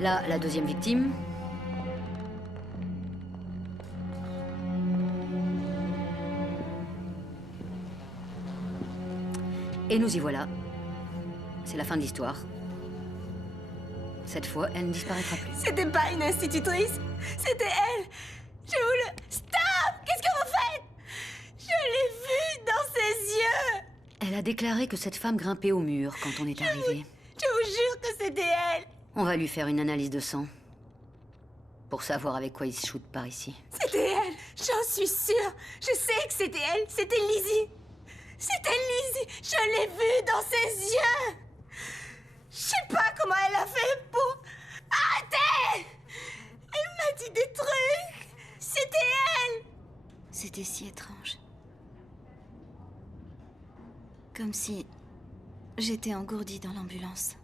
Là, la deuxième victime. Et nous y voilà. C'est la fin de l'histoire. Cette fois, elle ne disparaîtra plus. C'était pas une institutrice, c'était elle. Je vous le... Stop! Qu'est-ce que vous faites? Je l'ai vue dans ses yeux. Elle a déclaré que cette femme grimpait au mur quand on est arrivé. Je vous jure que c'était elle. On va lui faire une analyse de sang. Pour savoir avec quoi il se shoot par ici. C'était elle, j'en suis sûre. Je sais que c'était elle, c'était Lizzie. C'était Lizzie, je l'ai vue dans ses yeux. Je sais pas comment elle a fait pour... Arrêtez! Elle m'a dit des trucs. C'était elle. C'était si étrange. Comme si j'étais engourdie dans l'ambulance,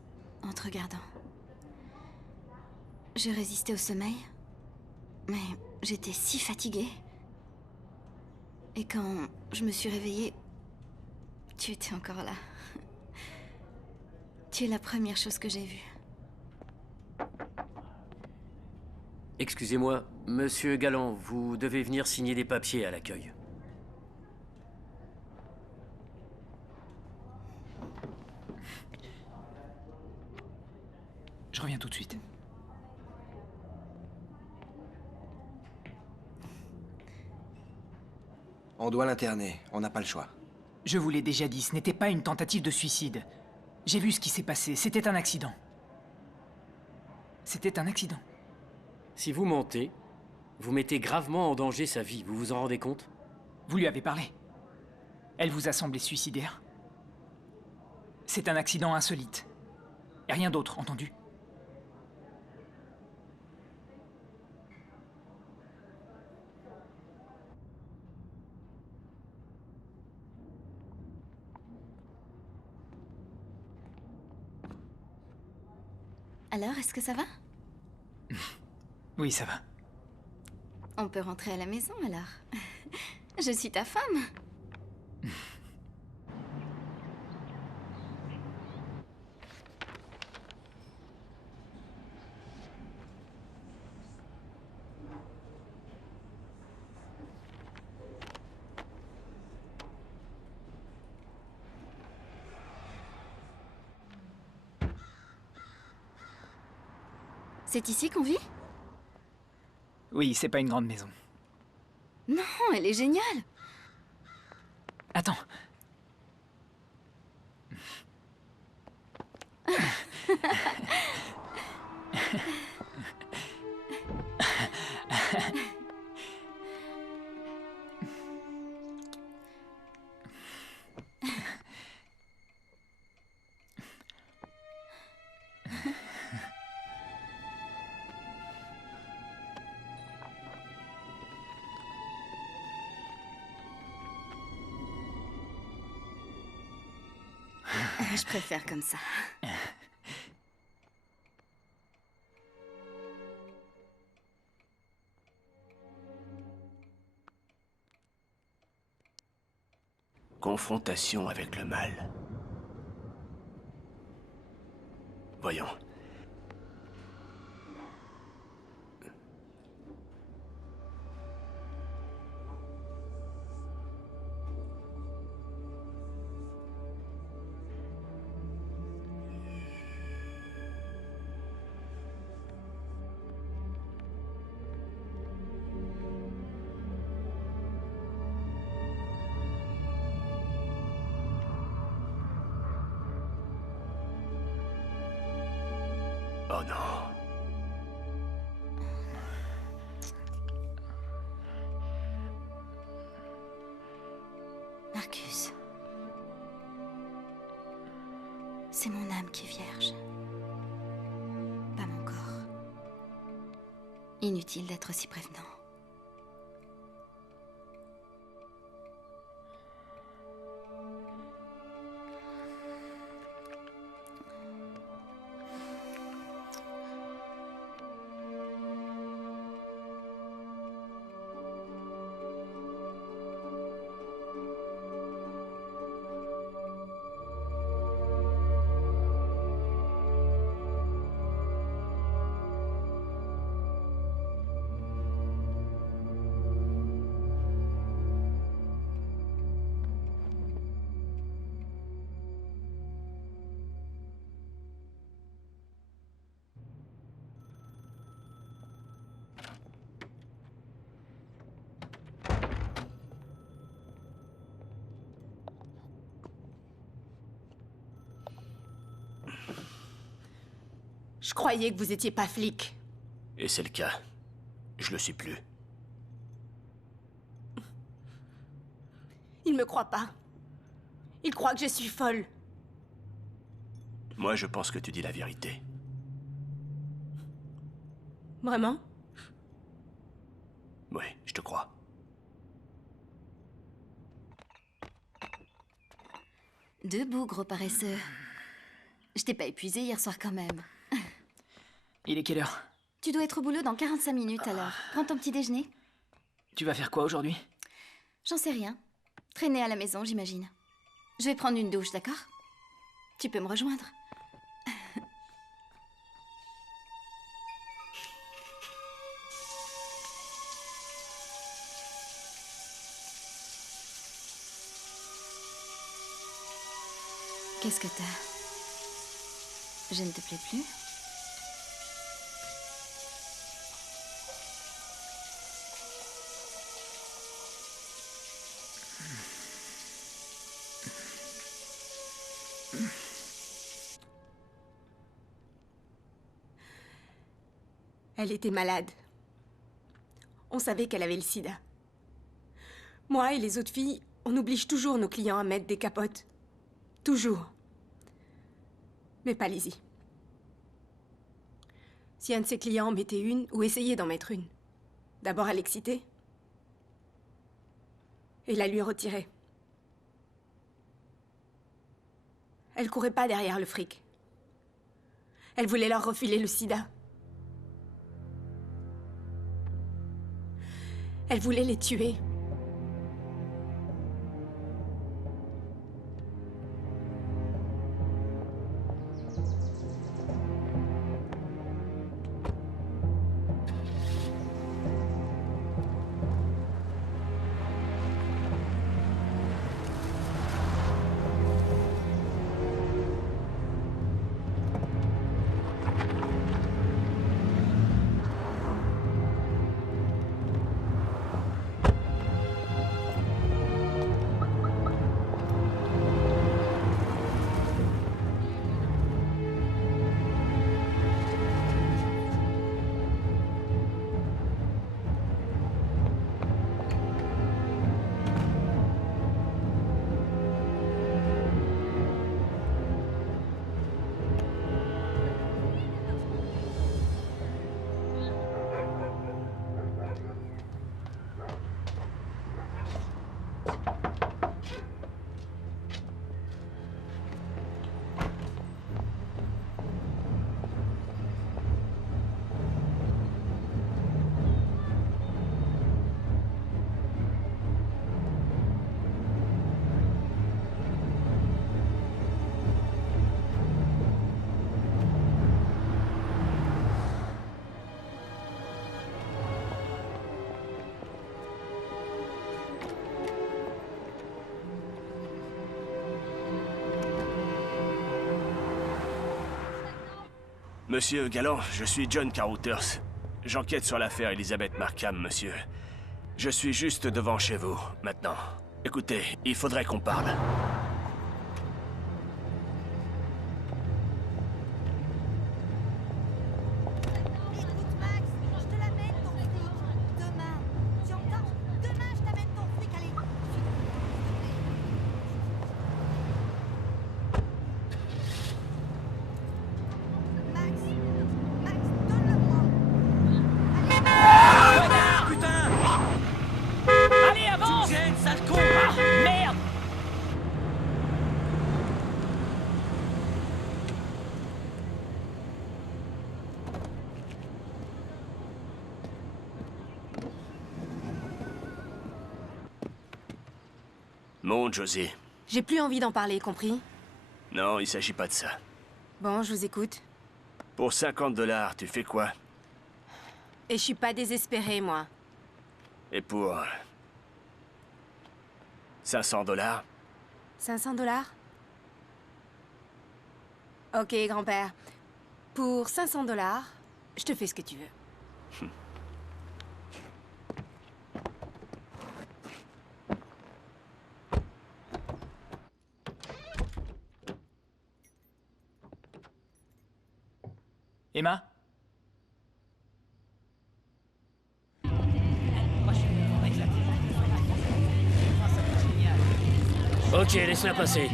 en te regardant. Je résistais au sommeil, mais j'étais si fatiguée. Et quand je me suis réveillée, tu étais encore là. Tu es la première chose que j'ai vue. Excusez-moi, monsieur Galland, vous devez venir signer des papiers à l'accueil. Je reviens tout de suite. On doit l'interner, on n'a pas le choix. Je vous l'ai déjà dit, ce n'était pas une tentative de suicide. J'ai vu ce qui s'est passé, c'était un accident. C'était un accident. Si vous mentez, vous mettez gravement en danger sa vie, vous vous en rendez compte? Vous lui avez parlé. Elle vous a semblé suicidaire. C'est un accident insolite. Et rien d'autre, entendu? Alors, est-ce que ça va? Oui, ça va. On peut rentrer à la maison, alors. Je suis ta femme. C'est ici qu'on vit? Oui, c'est pas une grande maison. Non, elle est géniale. Attends. Je préfère comme ça. Confrontation avec le mal. Voyons. Oh non. Marcus. C'est mon âme qui est vierge. Pas mon corps. Inutile d'être si prévenant. Je croyais que vous étiez pas flic. Et c'est le cas. Je le suis plus. Il me croit pas. Il croit que je suis folle. Moi, je pense que tu dis la vérité. Vraiment? Oui, je te crois. Debout, gros paresseux. Je t'ai pas épuisé hier soir quand même. Il est quelle heure? Tu dois être au boulot dans 45 minutes alors. Prends ton petit déjeuner. Tu vas faire quoi aujourd'hui? J'en sais rien. Traîner à la maison, j'imagine. Je vais prendre une douche, d'accord? Tu peux me rejoindre. Qu'est-ce que t'as? Je ne te plais plus? Elle était malade. On savait qu'elle avait le sida. Moi et les autres filles, on oblige toujours nos clients à mettre des capotes. Toujours. Mais pas Lizzie. Si un de ses clients en mettait une ou essayait d'en mettre une, d'abord elle l'excitait et la lui retirait. Elle courait pas derrière le fric. Elle voulait leur refiler le sida. Elle voulait les tuer. Monsieur Galland, je suis John Carothers. J'enquête sur l'affaire Elizabeth Markham, monsieur. Je suis juste devant chez vous, maintenant. Écoutez, il faudrait qu'on parle. Monte, Josie. J'ai plus envie d'en parler, compris? Non, il s'agit pas de ça. Bon, je vous écoute. Pour 50 $, tu fais quoi? Et je suis pas désespérée, moi. Et pour... 500 $? 500 $? Ok, grand-père. Pour 500 $, je te fais ce que tu veux. Emma? Ok, laisse-la passer.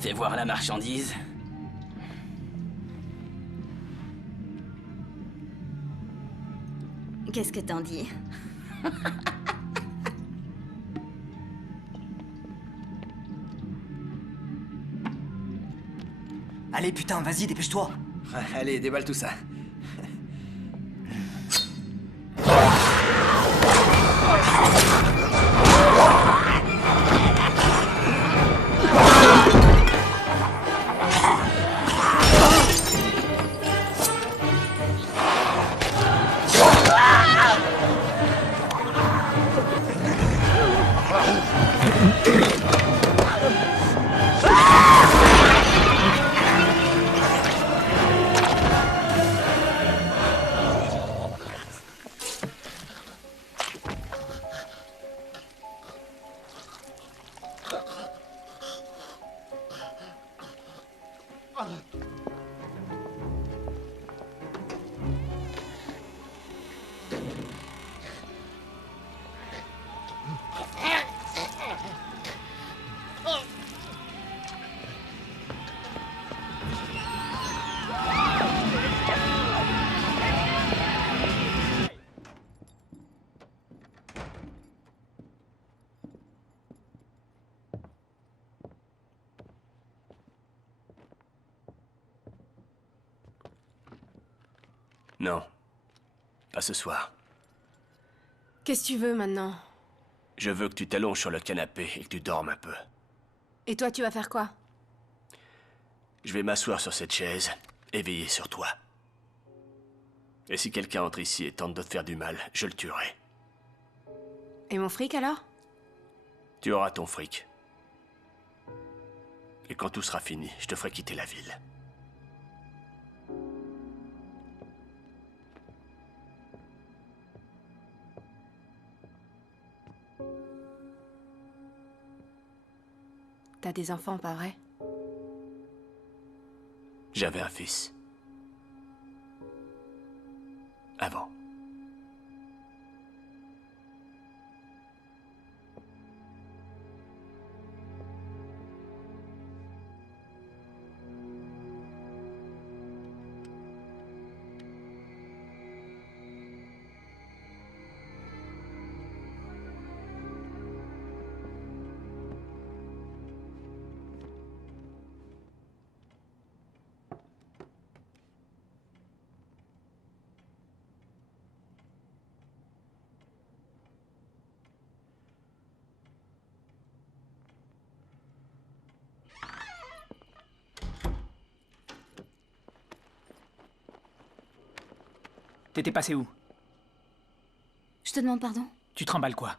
Fais voir la marchandise. Qu'est-ce que t'en dis? Allez, putain, vas-y, dépêche-toi. Allez, déballe tout ça. Non. Pas ce soir. Qu'est-ce que tu veux maintenant? Je veux que tu t'allonges sur le canapé et que tu dormes un peu. Et toi, tu vas faire quoi? Je vais m'asseoir sur cette chaise et veiller sur toi. Et si quelqu'un entre ici et tente de te faire du mal, je le tuerai. Et mon fric alors? Tu auras ton fric. Et quand tout sera fini, je te ferai quitter la ville. T'as des enfants, pas vrai? J'avais un fils. Avant. T'étais passé où? Je te demande pardon? Tu te remballes quoi?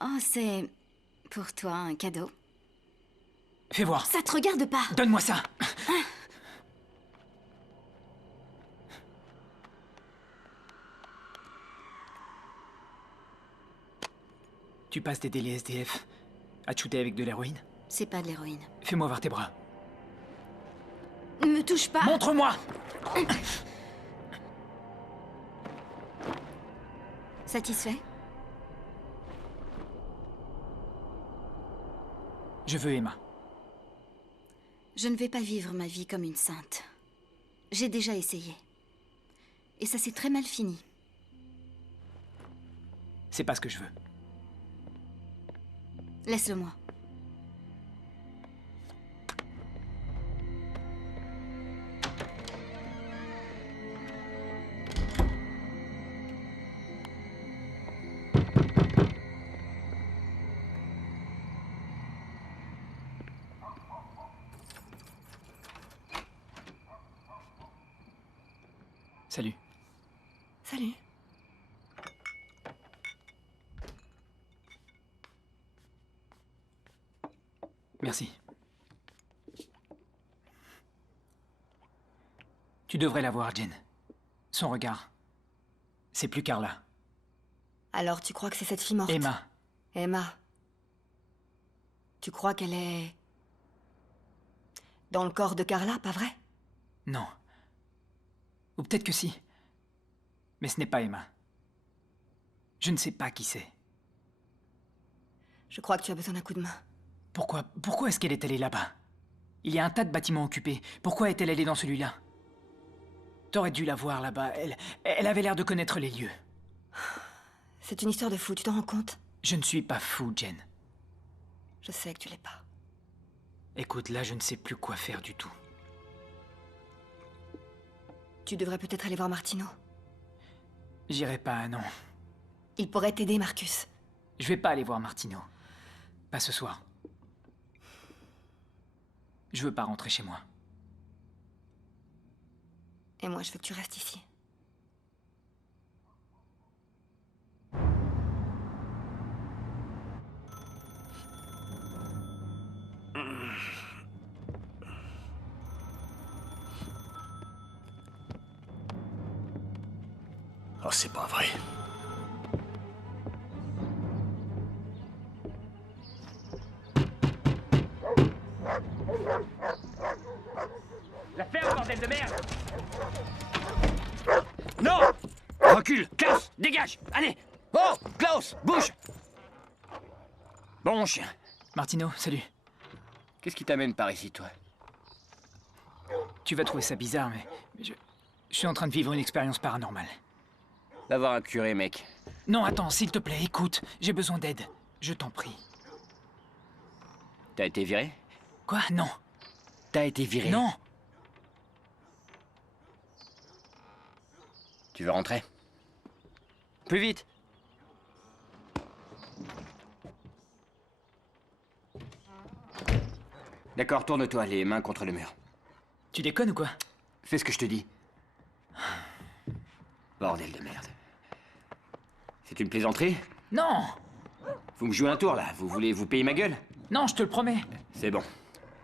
Oh, c'est pour toi un cadeau. Fais voir. Ça te regarde pas. Donne-moi ça. Tu passes des délais SDF à te shooter avec de l'héroïne? C'est pas de l'héroïne. Fais-moi voir tes bras. Ne me touche pas. Montre-moi. Satisfait? Je veux Emma. Je ne vais pas vivre ma vie comme une sainte. J'ai déjà essayé. Et ça s'est très mal fini. C'est pas ce que je veux. Laisse-le moi. Salut. Salut. Merci. Tu devrais la voir, Jen. Son regard. C'est plus Carla. Alors tu crois que c'est cette fille morte? Emma. Emma. Tu crois qu'elle est... dans le corps de Carla, pas vrai? Non. Ou peut-être que si. Mais ce n'est pas Emma. Je ne sais pas qui c'est. Je crois que tu as besoin d'un coup de main. Pourquoi est-ce qu'elle est allée là-bas? Il y a un tas de bâtiments occupés. Pourquoi est-elle allée dans celui-là? T'aurais dû la voir là-bas. Elle avait l'air de connaître les lieux. C'est une histoire de fou, tu t'en rends compte? Je ne suis pas fou, Jen. Je sais que tu l'es pas. Écoute, là, je ne sais plus quoi faire du tout. Tu devrais peut-être aller voir Martino. J'irai pas, non. Il pourrait t'aider, Marcus. Je vais pas aller voir Martino. Pas ce soir. Je veux pas rentrer chez moi. Et moi, je veux que tu restes ici. Oh, c'est pas vrai. La ferme, bordel de merde! Non! Recule! Klaus! Dégage! Allez! Oh! Klaus! Bouge! Bon chien. Martino, salut. Qu'est-ce qui t'amène par ici, toi? Tu vas trouver ça bizarre, mais je suis en train de vivre une expérience paranormale. D'avoir un curé, mec. Non, attends, s'il te plaît, écoute. J'ai besoin d'aide. Je t'en prie. T'as été viré? Quoi? Non. T'as été viré? Non. Tu veux rentrer? Plus vite! D'accord, tourne-toi, les mains contre le mur. Tu déconnes ou quoi? Fais ce que je te dis. Bordel de merde. C'est une plaisanterie? Non! Vous me jouez un tour, là. Vous voulez vous payer ma gueule? Non, je te le promets. C'est bon.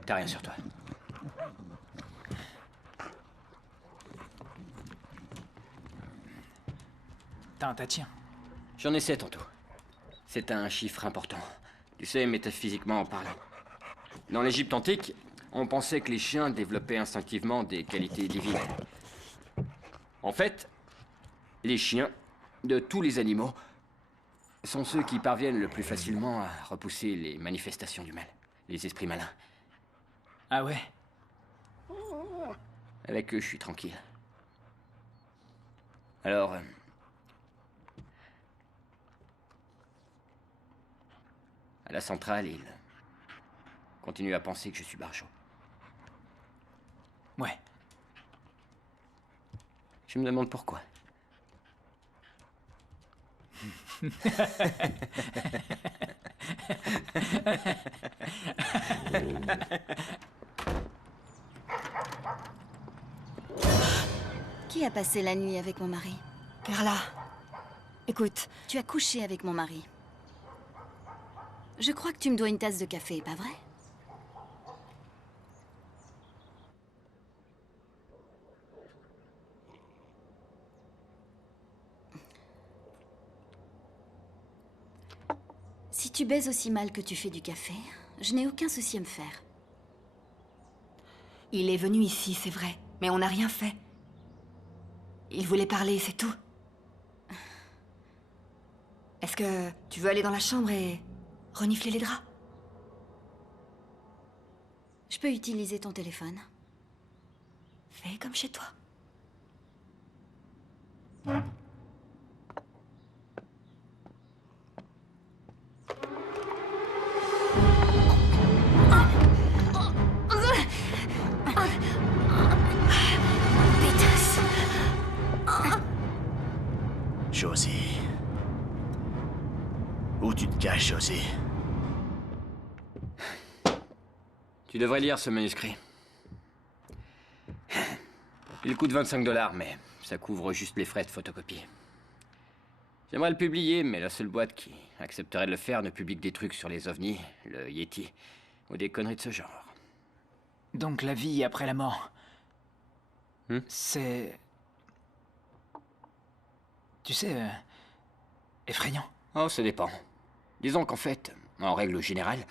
T'as rien sur toi. T'as un tas de chiens. J'en ai 7 en tout. C'est un chiffre important. Tu sais, métaphysiquement en parlant. Dans l'Égypte antique, on pensait que les chiens développaient instinctivement des qualités divines. En fait, les chiens, de tous les animaux, sont ceux qui parviennent le plus facilement à repousser les manifestations du mal, les esprits malins. Ah ouais? Avec eux, je suis tranquille. Alors... à la centrale, ils continuent à penser que je suis Barjo. Ouais. Je me demande pourquoi. Qui a passé la nuit avec mon mari? Carla, écoute. Tu as couché avec mon mari. Je crois que tu me dois une tasse de café, pas vrai? Si tu baises aussi mal que tu fais du café, je n'ai aucun souci à me faire. Il est venu ici, c'est vrai, mais on n'a rien fait. Il voulait parler, c'est tout. Est-ce que tu veux aller dans la chambre et renifler les draps? Je peux utiliser ton téléphone. Fais comme chez toi. Josie. Où tu te caches, Josie? Tu devrais lire ce manuscrit. Il coûte 25 $, mais ça couvre juste les frais de photocopie. J'aimerais le publier, mais la seule boîte qui accepterait de le faire ne publie que des trucs sur les ovnis, le Yeti, ou des conneries de ce genre. Donc la vie après la mort, c'est... Tu sais, effrayant. Oh, ça dépend. Disons qu'en fait, en règle générale,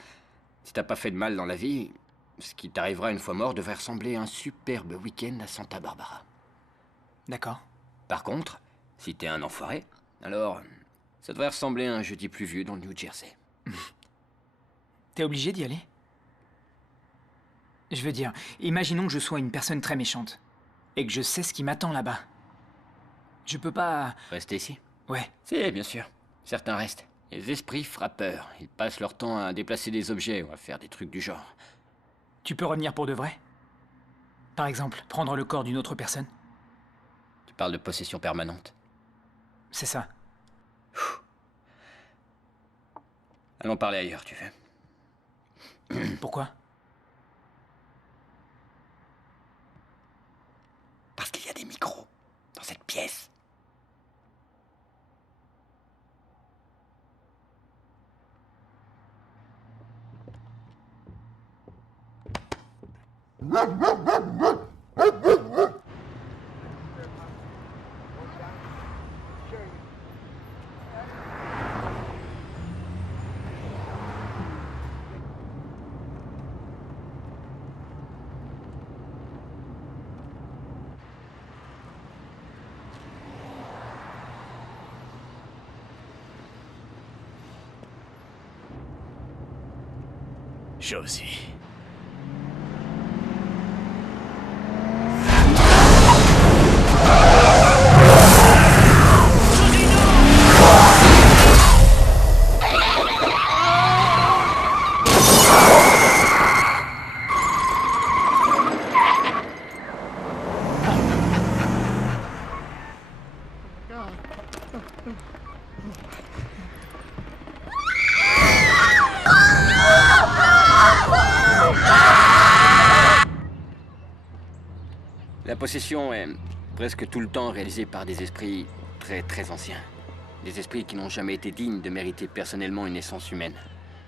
si t'as pas fait de mal dans la vie, ce qui t'arrivera une fois mort devrait ressembler à un superbe week-end à Santa Barbara. D'accord. Par contre, si t'es un enfoiré, alors ça devrait ressembler à un jeudi pluvieux dans le New Jersey. T'es obligé d'y aller? Je veux dire, imaginons que je sois une personne très méchante. Et que je sais ce qui m'attend là-bas. Je peux pas... Rester ici? Ouais. Si, bien sûr. Certains restent. Les esprits frappeurs. Ils passent leur temps à déplacer des objets ou à faire des trucs du genre. Tu peux revenir pour de vrai? Par exemple, prendre le corps d'une autre personne? Tu parles de possession permanente? C'est ça. Allons parler ailleurs, tu veux? Pourquoi? Parce qu'il y a des micros dans cette pièce. Josie. La possession est presque tout le temps réalisée par des esprits très anciens. Des esprits qui n'ont jamais été dignes de mériter personnellement une essence humaine.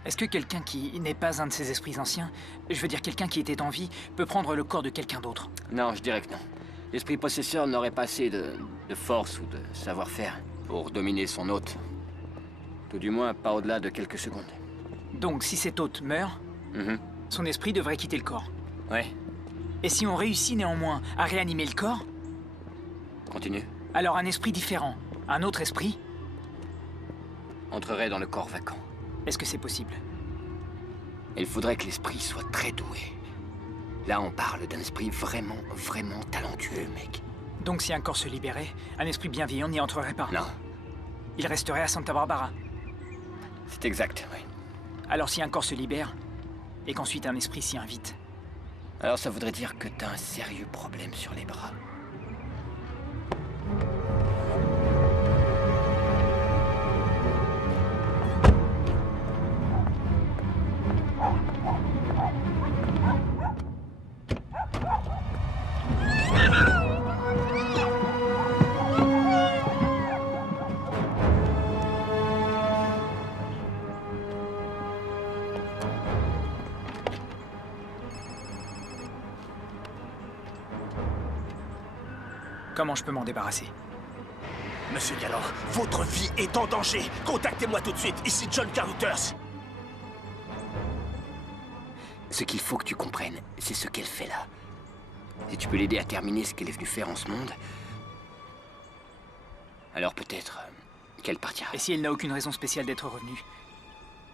Est-ce que quelqu'un qui n'est pas un de ces esprits anciens, je veux dire quelqu'un qui était en vie, peut prendre le corps de quelqu'un d'autre? Non, je dirais que non. L'esprit possesseur n'aurait pas assez de force ou de savoir-faire pour dominer son hôte. Tout du moins, pas au-delà de quelques secondes. Donc, si cet hôte meurt, son esprit devrait quitter le corps. Ouais. Et si on réussit néanmoins à réanimer le corps, Continue. alors un esprit différent, un autre esprit, Entrerait dans le corps vacant. est-ce que c'est possible? Il faudrait que l'esprit soit très doué. Là, on parle d'un esprit vraiment talentueux, mec. Donc si un corps se libérait, un esprit bienveillant n'y entrerait pas? Non. Il resterait à Santa Barbara? C'est exact, oui. Alors si un corps se libère, et qu'ensuite un esprit s'y invite, alors ça voudrait dire que t'as un sérieux problème sur les bras. comment je peux m'en débarrasser? Monsieur Galland, votre vie est en danger. Contactez-moi tout de suite. Ici John Carruthers. Ce qu'il faut que tu comprennes, c'est ce qu'elle fait là. Si tu peux l'aider à terminer ce qu'elle est venue faire en ce monde, alors peut-être qu'elle partira. Et si elle n'a aucune raison spéciale d'être revenue?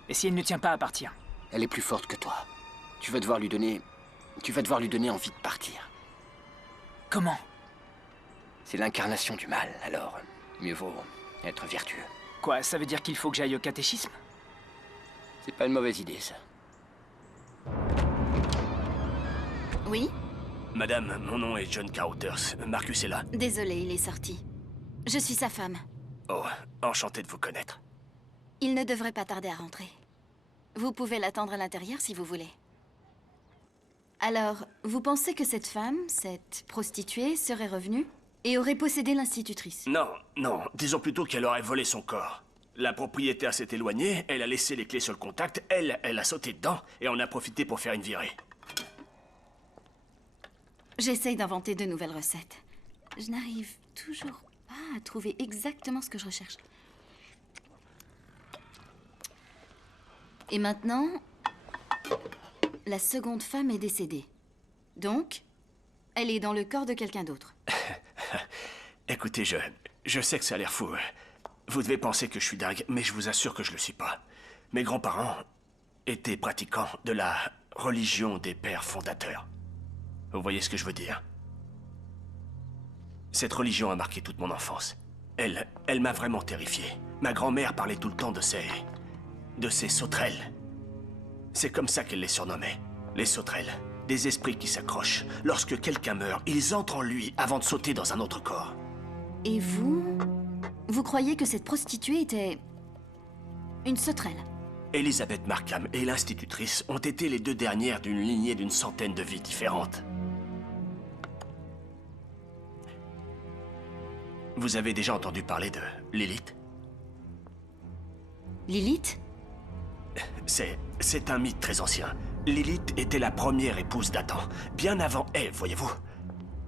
Et si elle ne tient pas à partir? Elle est plus forte que toi. Tu vas devoir lui donner envie de partir. Comment? C'est l'incarnation du mal, alors mieux vaut être vertueux. Quoi, ça veut dire qu'il faut que j'aille au catéchisme? C'est pas une mauvaise idée, ça. Oui? Madame, mon nom est John Carruthers. Marcus est là. Désolé, il est sorti. Je suis sa femme. Oh, enchanté de vous connaître. Il ne devrait pas tarder à rentrer. Vous pouvez l'attendre à l'intérieur si vous voulez. Alors, vous pensez que cette femme, cette prostituée, serait revenue et aurait possédé l'institutrice? Non, disons plutôt qu'elle aurait volé son corps. La propriétaire s'est éloignée, elle a laissé les clés sur le contact, elle a sauté dedans et en a profité pour faire une virée. J'essaye d'inventer de nouvelles recettes. Je n'arrive toujours pas à trouver exactement ce que je recherche. Et maintenant, la seconde femme est décédée. Donc, elle est dans le corps de quelqu'un d'autre. Écoutez, je sais que ça a l'air fou. Vous devez penser que je suis dingue, mais je vous assure que je le suis pas. Mes grands-parents étaient pratiquants de la religion des pères fondateurs. Vous voyez ce que je veux dire? Cette religion a marqué toute mon enfance. Elle m'a vraiment terrifié. Ma grand-mère parlait tout le temps de ces sauterelles. C'est comme ça qu'elle les surnommait. Les sauterelles. Des esprits qui s'accrochent. Lorsque quelqu'un meurt, ils entrent en lui avant de sauter dans un autre corps. Et vous croyez que cette prostituée était... une sauterelle? Elizabeth Markham et l'institutrice ont été les deux dernières d'une lignée d'une centaine de vies différentes. Vous avez déjà entendu parler de Lilith? Lilith? C'est un mythe très ancien. Lilith était la première épouse d'Adam, bien avant Ève, voyez-vous.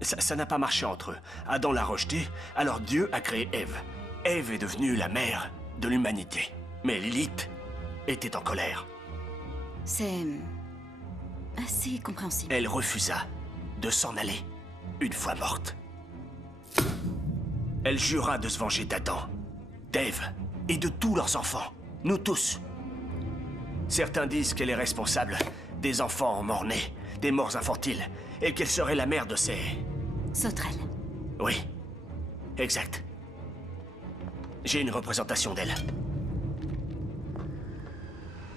Ça n'a pas marché entre eux. Adam l'a rejetée, alors Dieu a créé Ève. Ève est devenue la mère de l'humanité. Mais Lilith était en colère. C'est... assez compréhensible. Elle refusa de s'en aller, une fois morte. Elle jura de se venger d'Adam, d'Ève et de tous leurs enfants. Nous tous. Certains disent qu'elle est responsable des enfants morts-nés, des morts infantiles, et qu'elle serait la mère de ces... sauterelles. Oui, exact. J'ai une représentation d'elle.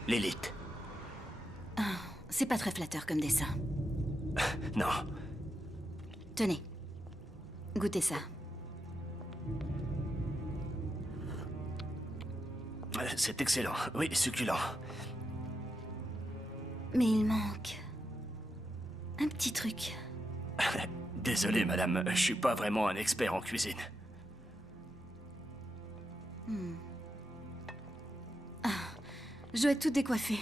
Lilith. Ah, c'est pas très flatteur comme dessin. Non. Tenez. Goûtez ça. C'est excellent. Oui, succulent. Mais il manque... un petit truc. Désolé, madame, je suis pas vraiment un expert en cuisine. Ah, je dois être toute décoiffée.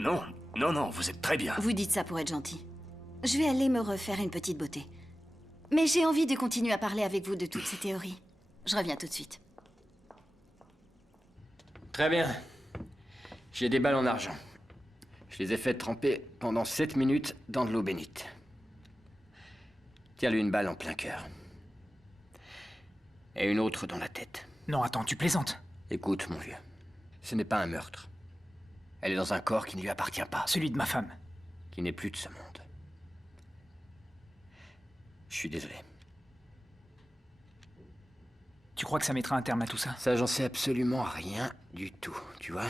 Non, non, vous êtes très bien. Vous dites ça pour être gentil. Je vais aller me refaire une petite beauté. Mais j'ai envie de continuer à parler avec vous de toutes ces théories. Je reviens tout de suite. Très bien. J'ai des balles en argent. Je les ai fait tremper pendant 7 minutes dans de l'eau bénite. Tire-lui une balle en plein cœur. Et une autre dans la tête. Non, attends, tu plaisantes. Écoute, mon vieux. Ce n'est pas un meurtre. Elle est dans un corps qui ne lui appartient pas. Celui de ma femme. Qui n'est plus de ce monde. Je suis désolé. Tu crois que ça mettra un terme à tout ça? Ça, j'en sais absolument rien du tout, tu vois.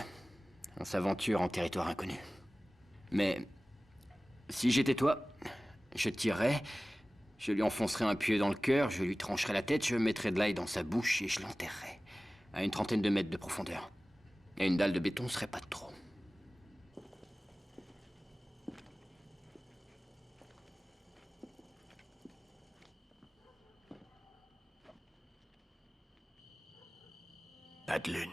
On s'aventure en territoire inconnu. Mais si j'étais toi, je tirerais, je lui enfoncerais un pieu dans le cœur, je lui trancherais la tête, je mettrais de l'ail dans sa bouche et je l'enterrerais. À une trentaine de mètres de profondeur. Et une dalle de béton serait pas de trop. Pas de lune.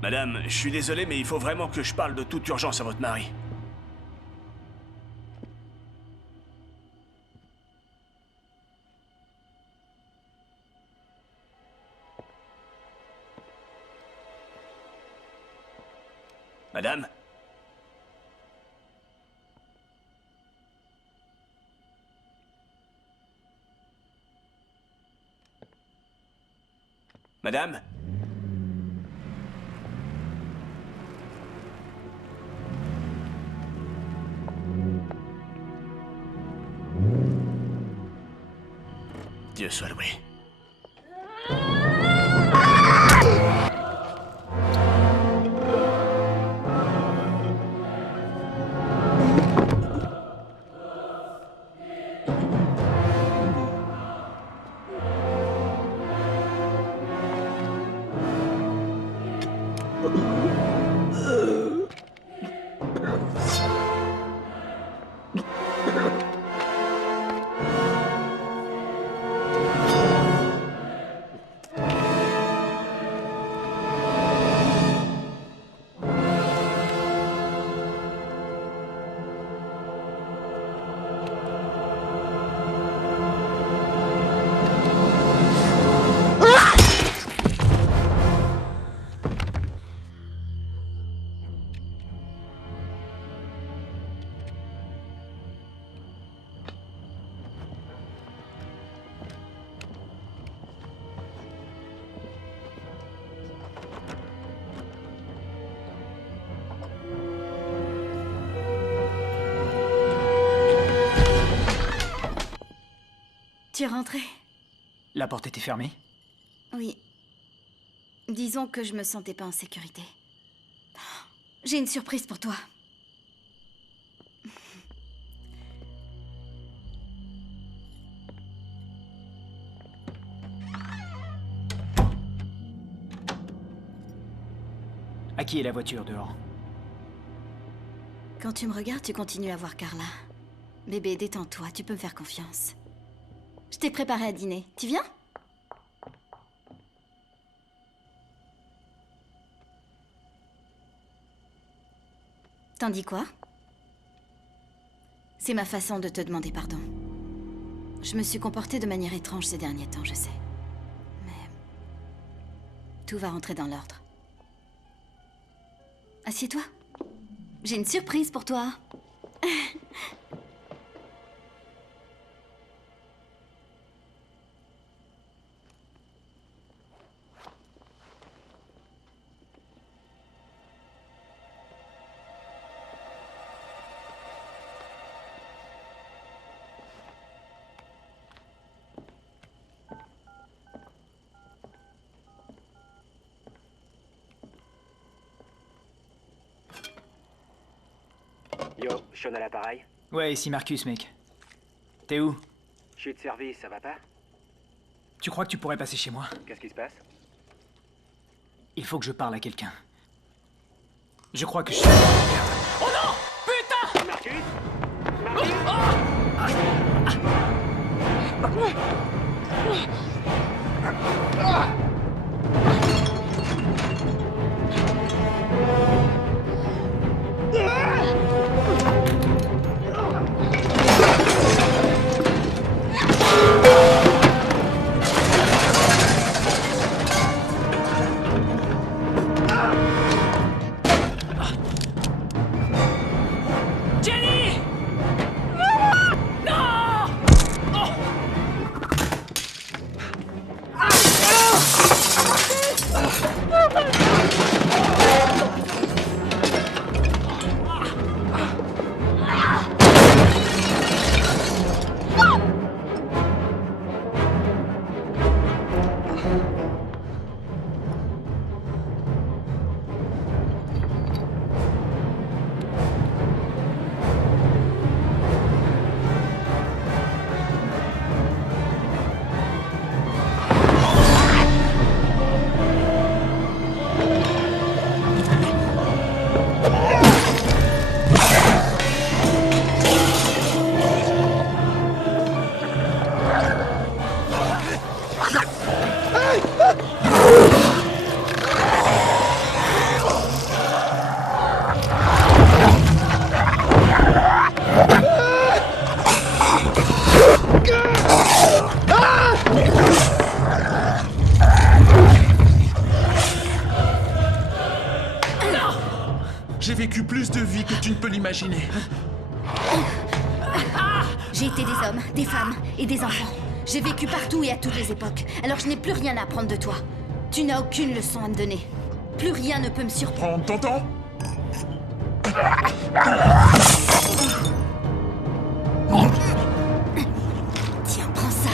Madame, je suis désolé, mais il faut vraiment que je parle de toute urgence à votre mari. Madame? Madame? Dieu soit loué. Tu es rentré? La porte était fermée? Oui. Disons que je me sentais pas en sécurité. J'ai une surprise pour toi. À qui est la voiture dehors? Quand tu me regardes, tu continues à voir Carla. Bébé, détends-toi, tu peux me faire confiance. Je t'ai préparé à dîner. Tu viens? T'en dis quoi? C'est ma façon de te demander pardon. Je me suis comportée de manière étrange ces derniers temps, je sais. Mais tout va rentrer dans l'ordre. Assieds-toi. J'ai une surprise pour toi. Yo, Sean à l'appareil. Ouais, ici Marcus, mec. T'es où? Je suis de service, ça va pas? Tu crois que tu pourrais passer chez moi? Qu'est-ce qui se passe? Il faut que je parle à quelqu'un. Je crois que je... Oh non! Putain! Marcus? Jenny! Non! Oh! J'ai vécu plus de vies que tu ne peux l'imaginer. J'ai été des hommes, des femmes et des enfants. J'ai vécu partout et à toutes les époques. Alors je n'ai plus rien à apprendre de toi. Tu n'as aucune leçon à me donner. Plus rien ne peut me surprendre. T'entends? Tiens, prends ça.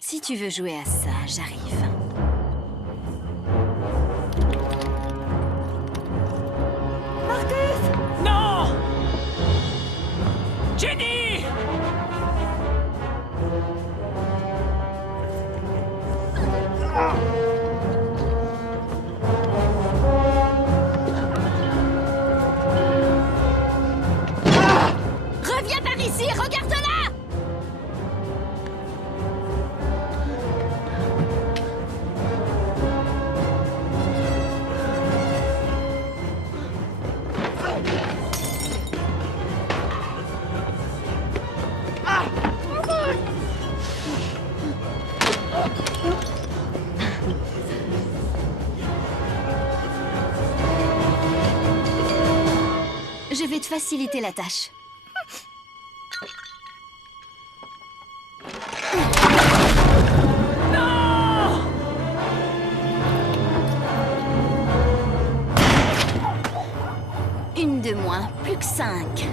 Si tu veux jouer à ça, j'arrive. Marcus! Non! Jenny! Reviens par ici, regarde-la! Je vais te faciliter la tâche. plus que 5.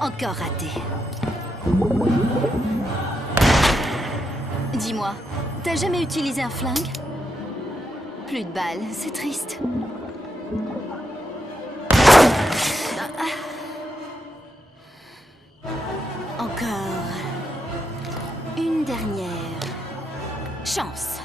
Encore raté. Dis-moi, t'as jamais utilisé un flingue? Plus de balles, c'est triste. Encore une dernière chance.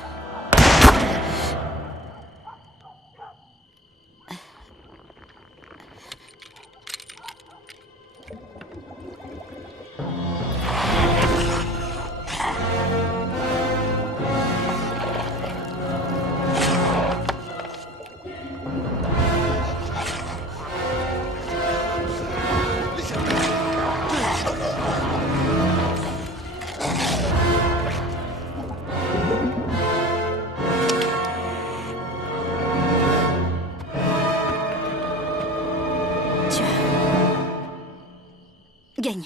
Gagné.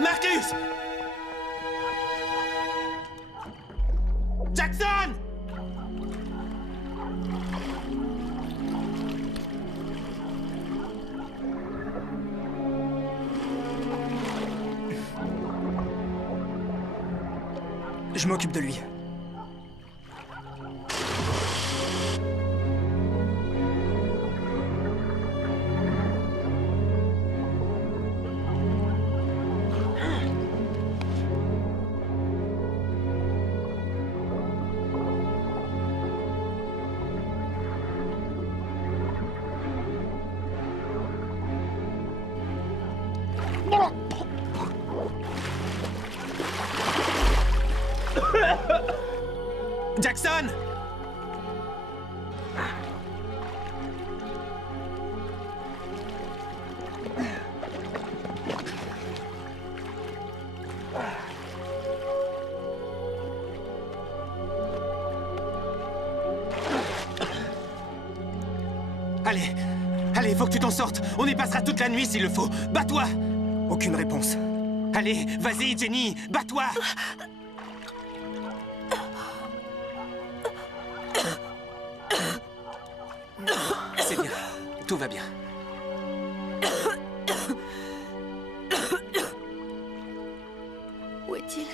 Marcus! Jackson! Je m'occupe de lui. Jackson! Allez, faut que tu t'en sortes. On y passera toute la nuit s'il le faut. Bats-toi! Aucune réponse. Allez, vas-y, Jenny, bats-toi! C'est bien, tout va bien. Où est-il?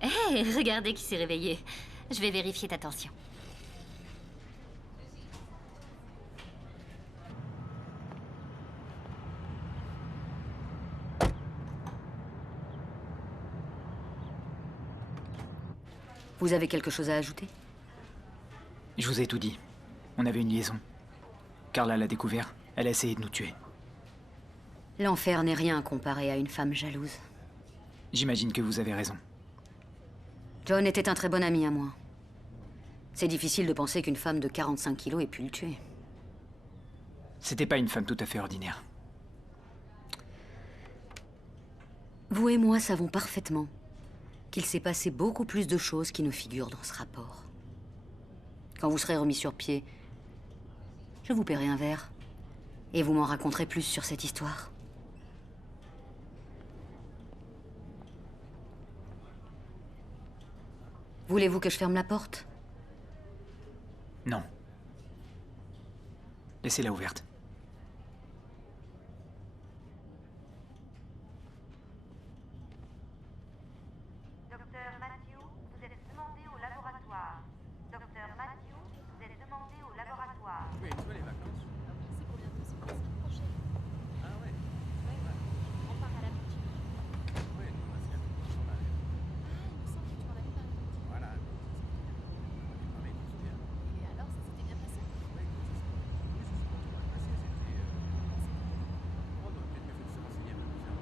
Hé, regardez qui s'est réveillé. Je vais vérifier ta tension. Vous avez quelque chose à ajouter? Je vous ai tout dit. On avait une liaison. Carla l'a découvert. Elle a essayé de nous tuer. L'enfer n'est rien comparé à une femme jalouse. J'imagine que vous avez raison. John était un très bon ami à moi. C'est difficile de penser qu'une femme de 45 kilos ait pu le tuer. C'était pas une femme tout à fait ordinaire. Vous et moi savons parfaitement qu'il s'est passé beaucoup plus de choses qui ne figurent dans ce rapport. Quand vous serez remis sur pied, je vous paierai un verre. Et vous m'en raconterez plus sur cette histoire. Voulez-vous que je ferme la porte? Non. Laissez-la ouverte. Docteur Matthew, vous êtes demandé au laboratoire. Docteur Matthew, vous êtes demandé au laboratoire. Oui, tu vois les vacances. C'est pour bientôt, c'est pour la semaine prochaine. Ah ouais. On part à la boutique. Ouais, nous, on a fait un truc sur la lèvre. Ah, il me semble que tu m'en avais parlé. Voilà. Mais tu te souviens? Et alors, ça s'était bien passé? Oui, c'est ça. Oui, c'est ça. Tu m'as passé, c'était... Oh, donc peut-être mieux fait de se renseigner un peu plus.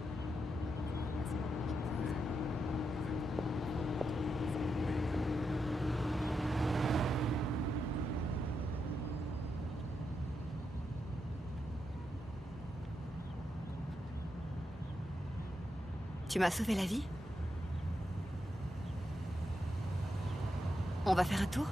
Tu m'as sauvé la vie? On va faire un tour?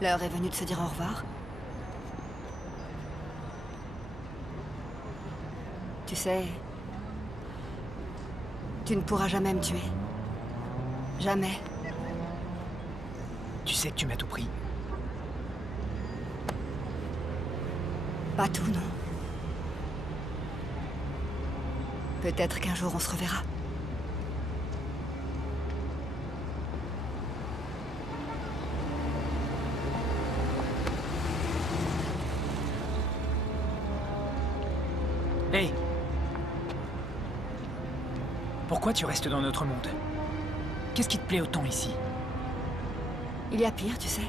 L'heure est venue de se dire au revoir. Tu sais, tu ne pourras jamais me tuer. Jamais. Tu sais que tu m'as tout pris. Pas tout, non. Peut-être qu'un jour on se reverra. Hé! Pourquoi tu restes dans notre monde? Qu'est-ce qui te plaît autant ici? Il y a pire, tu sais.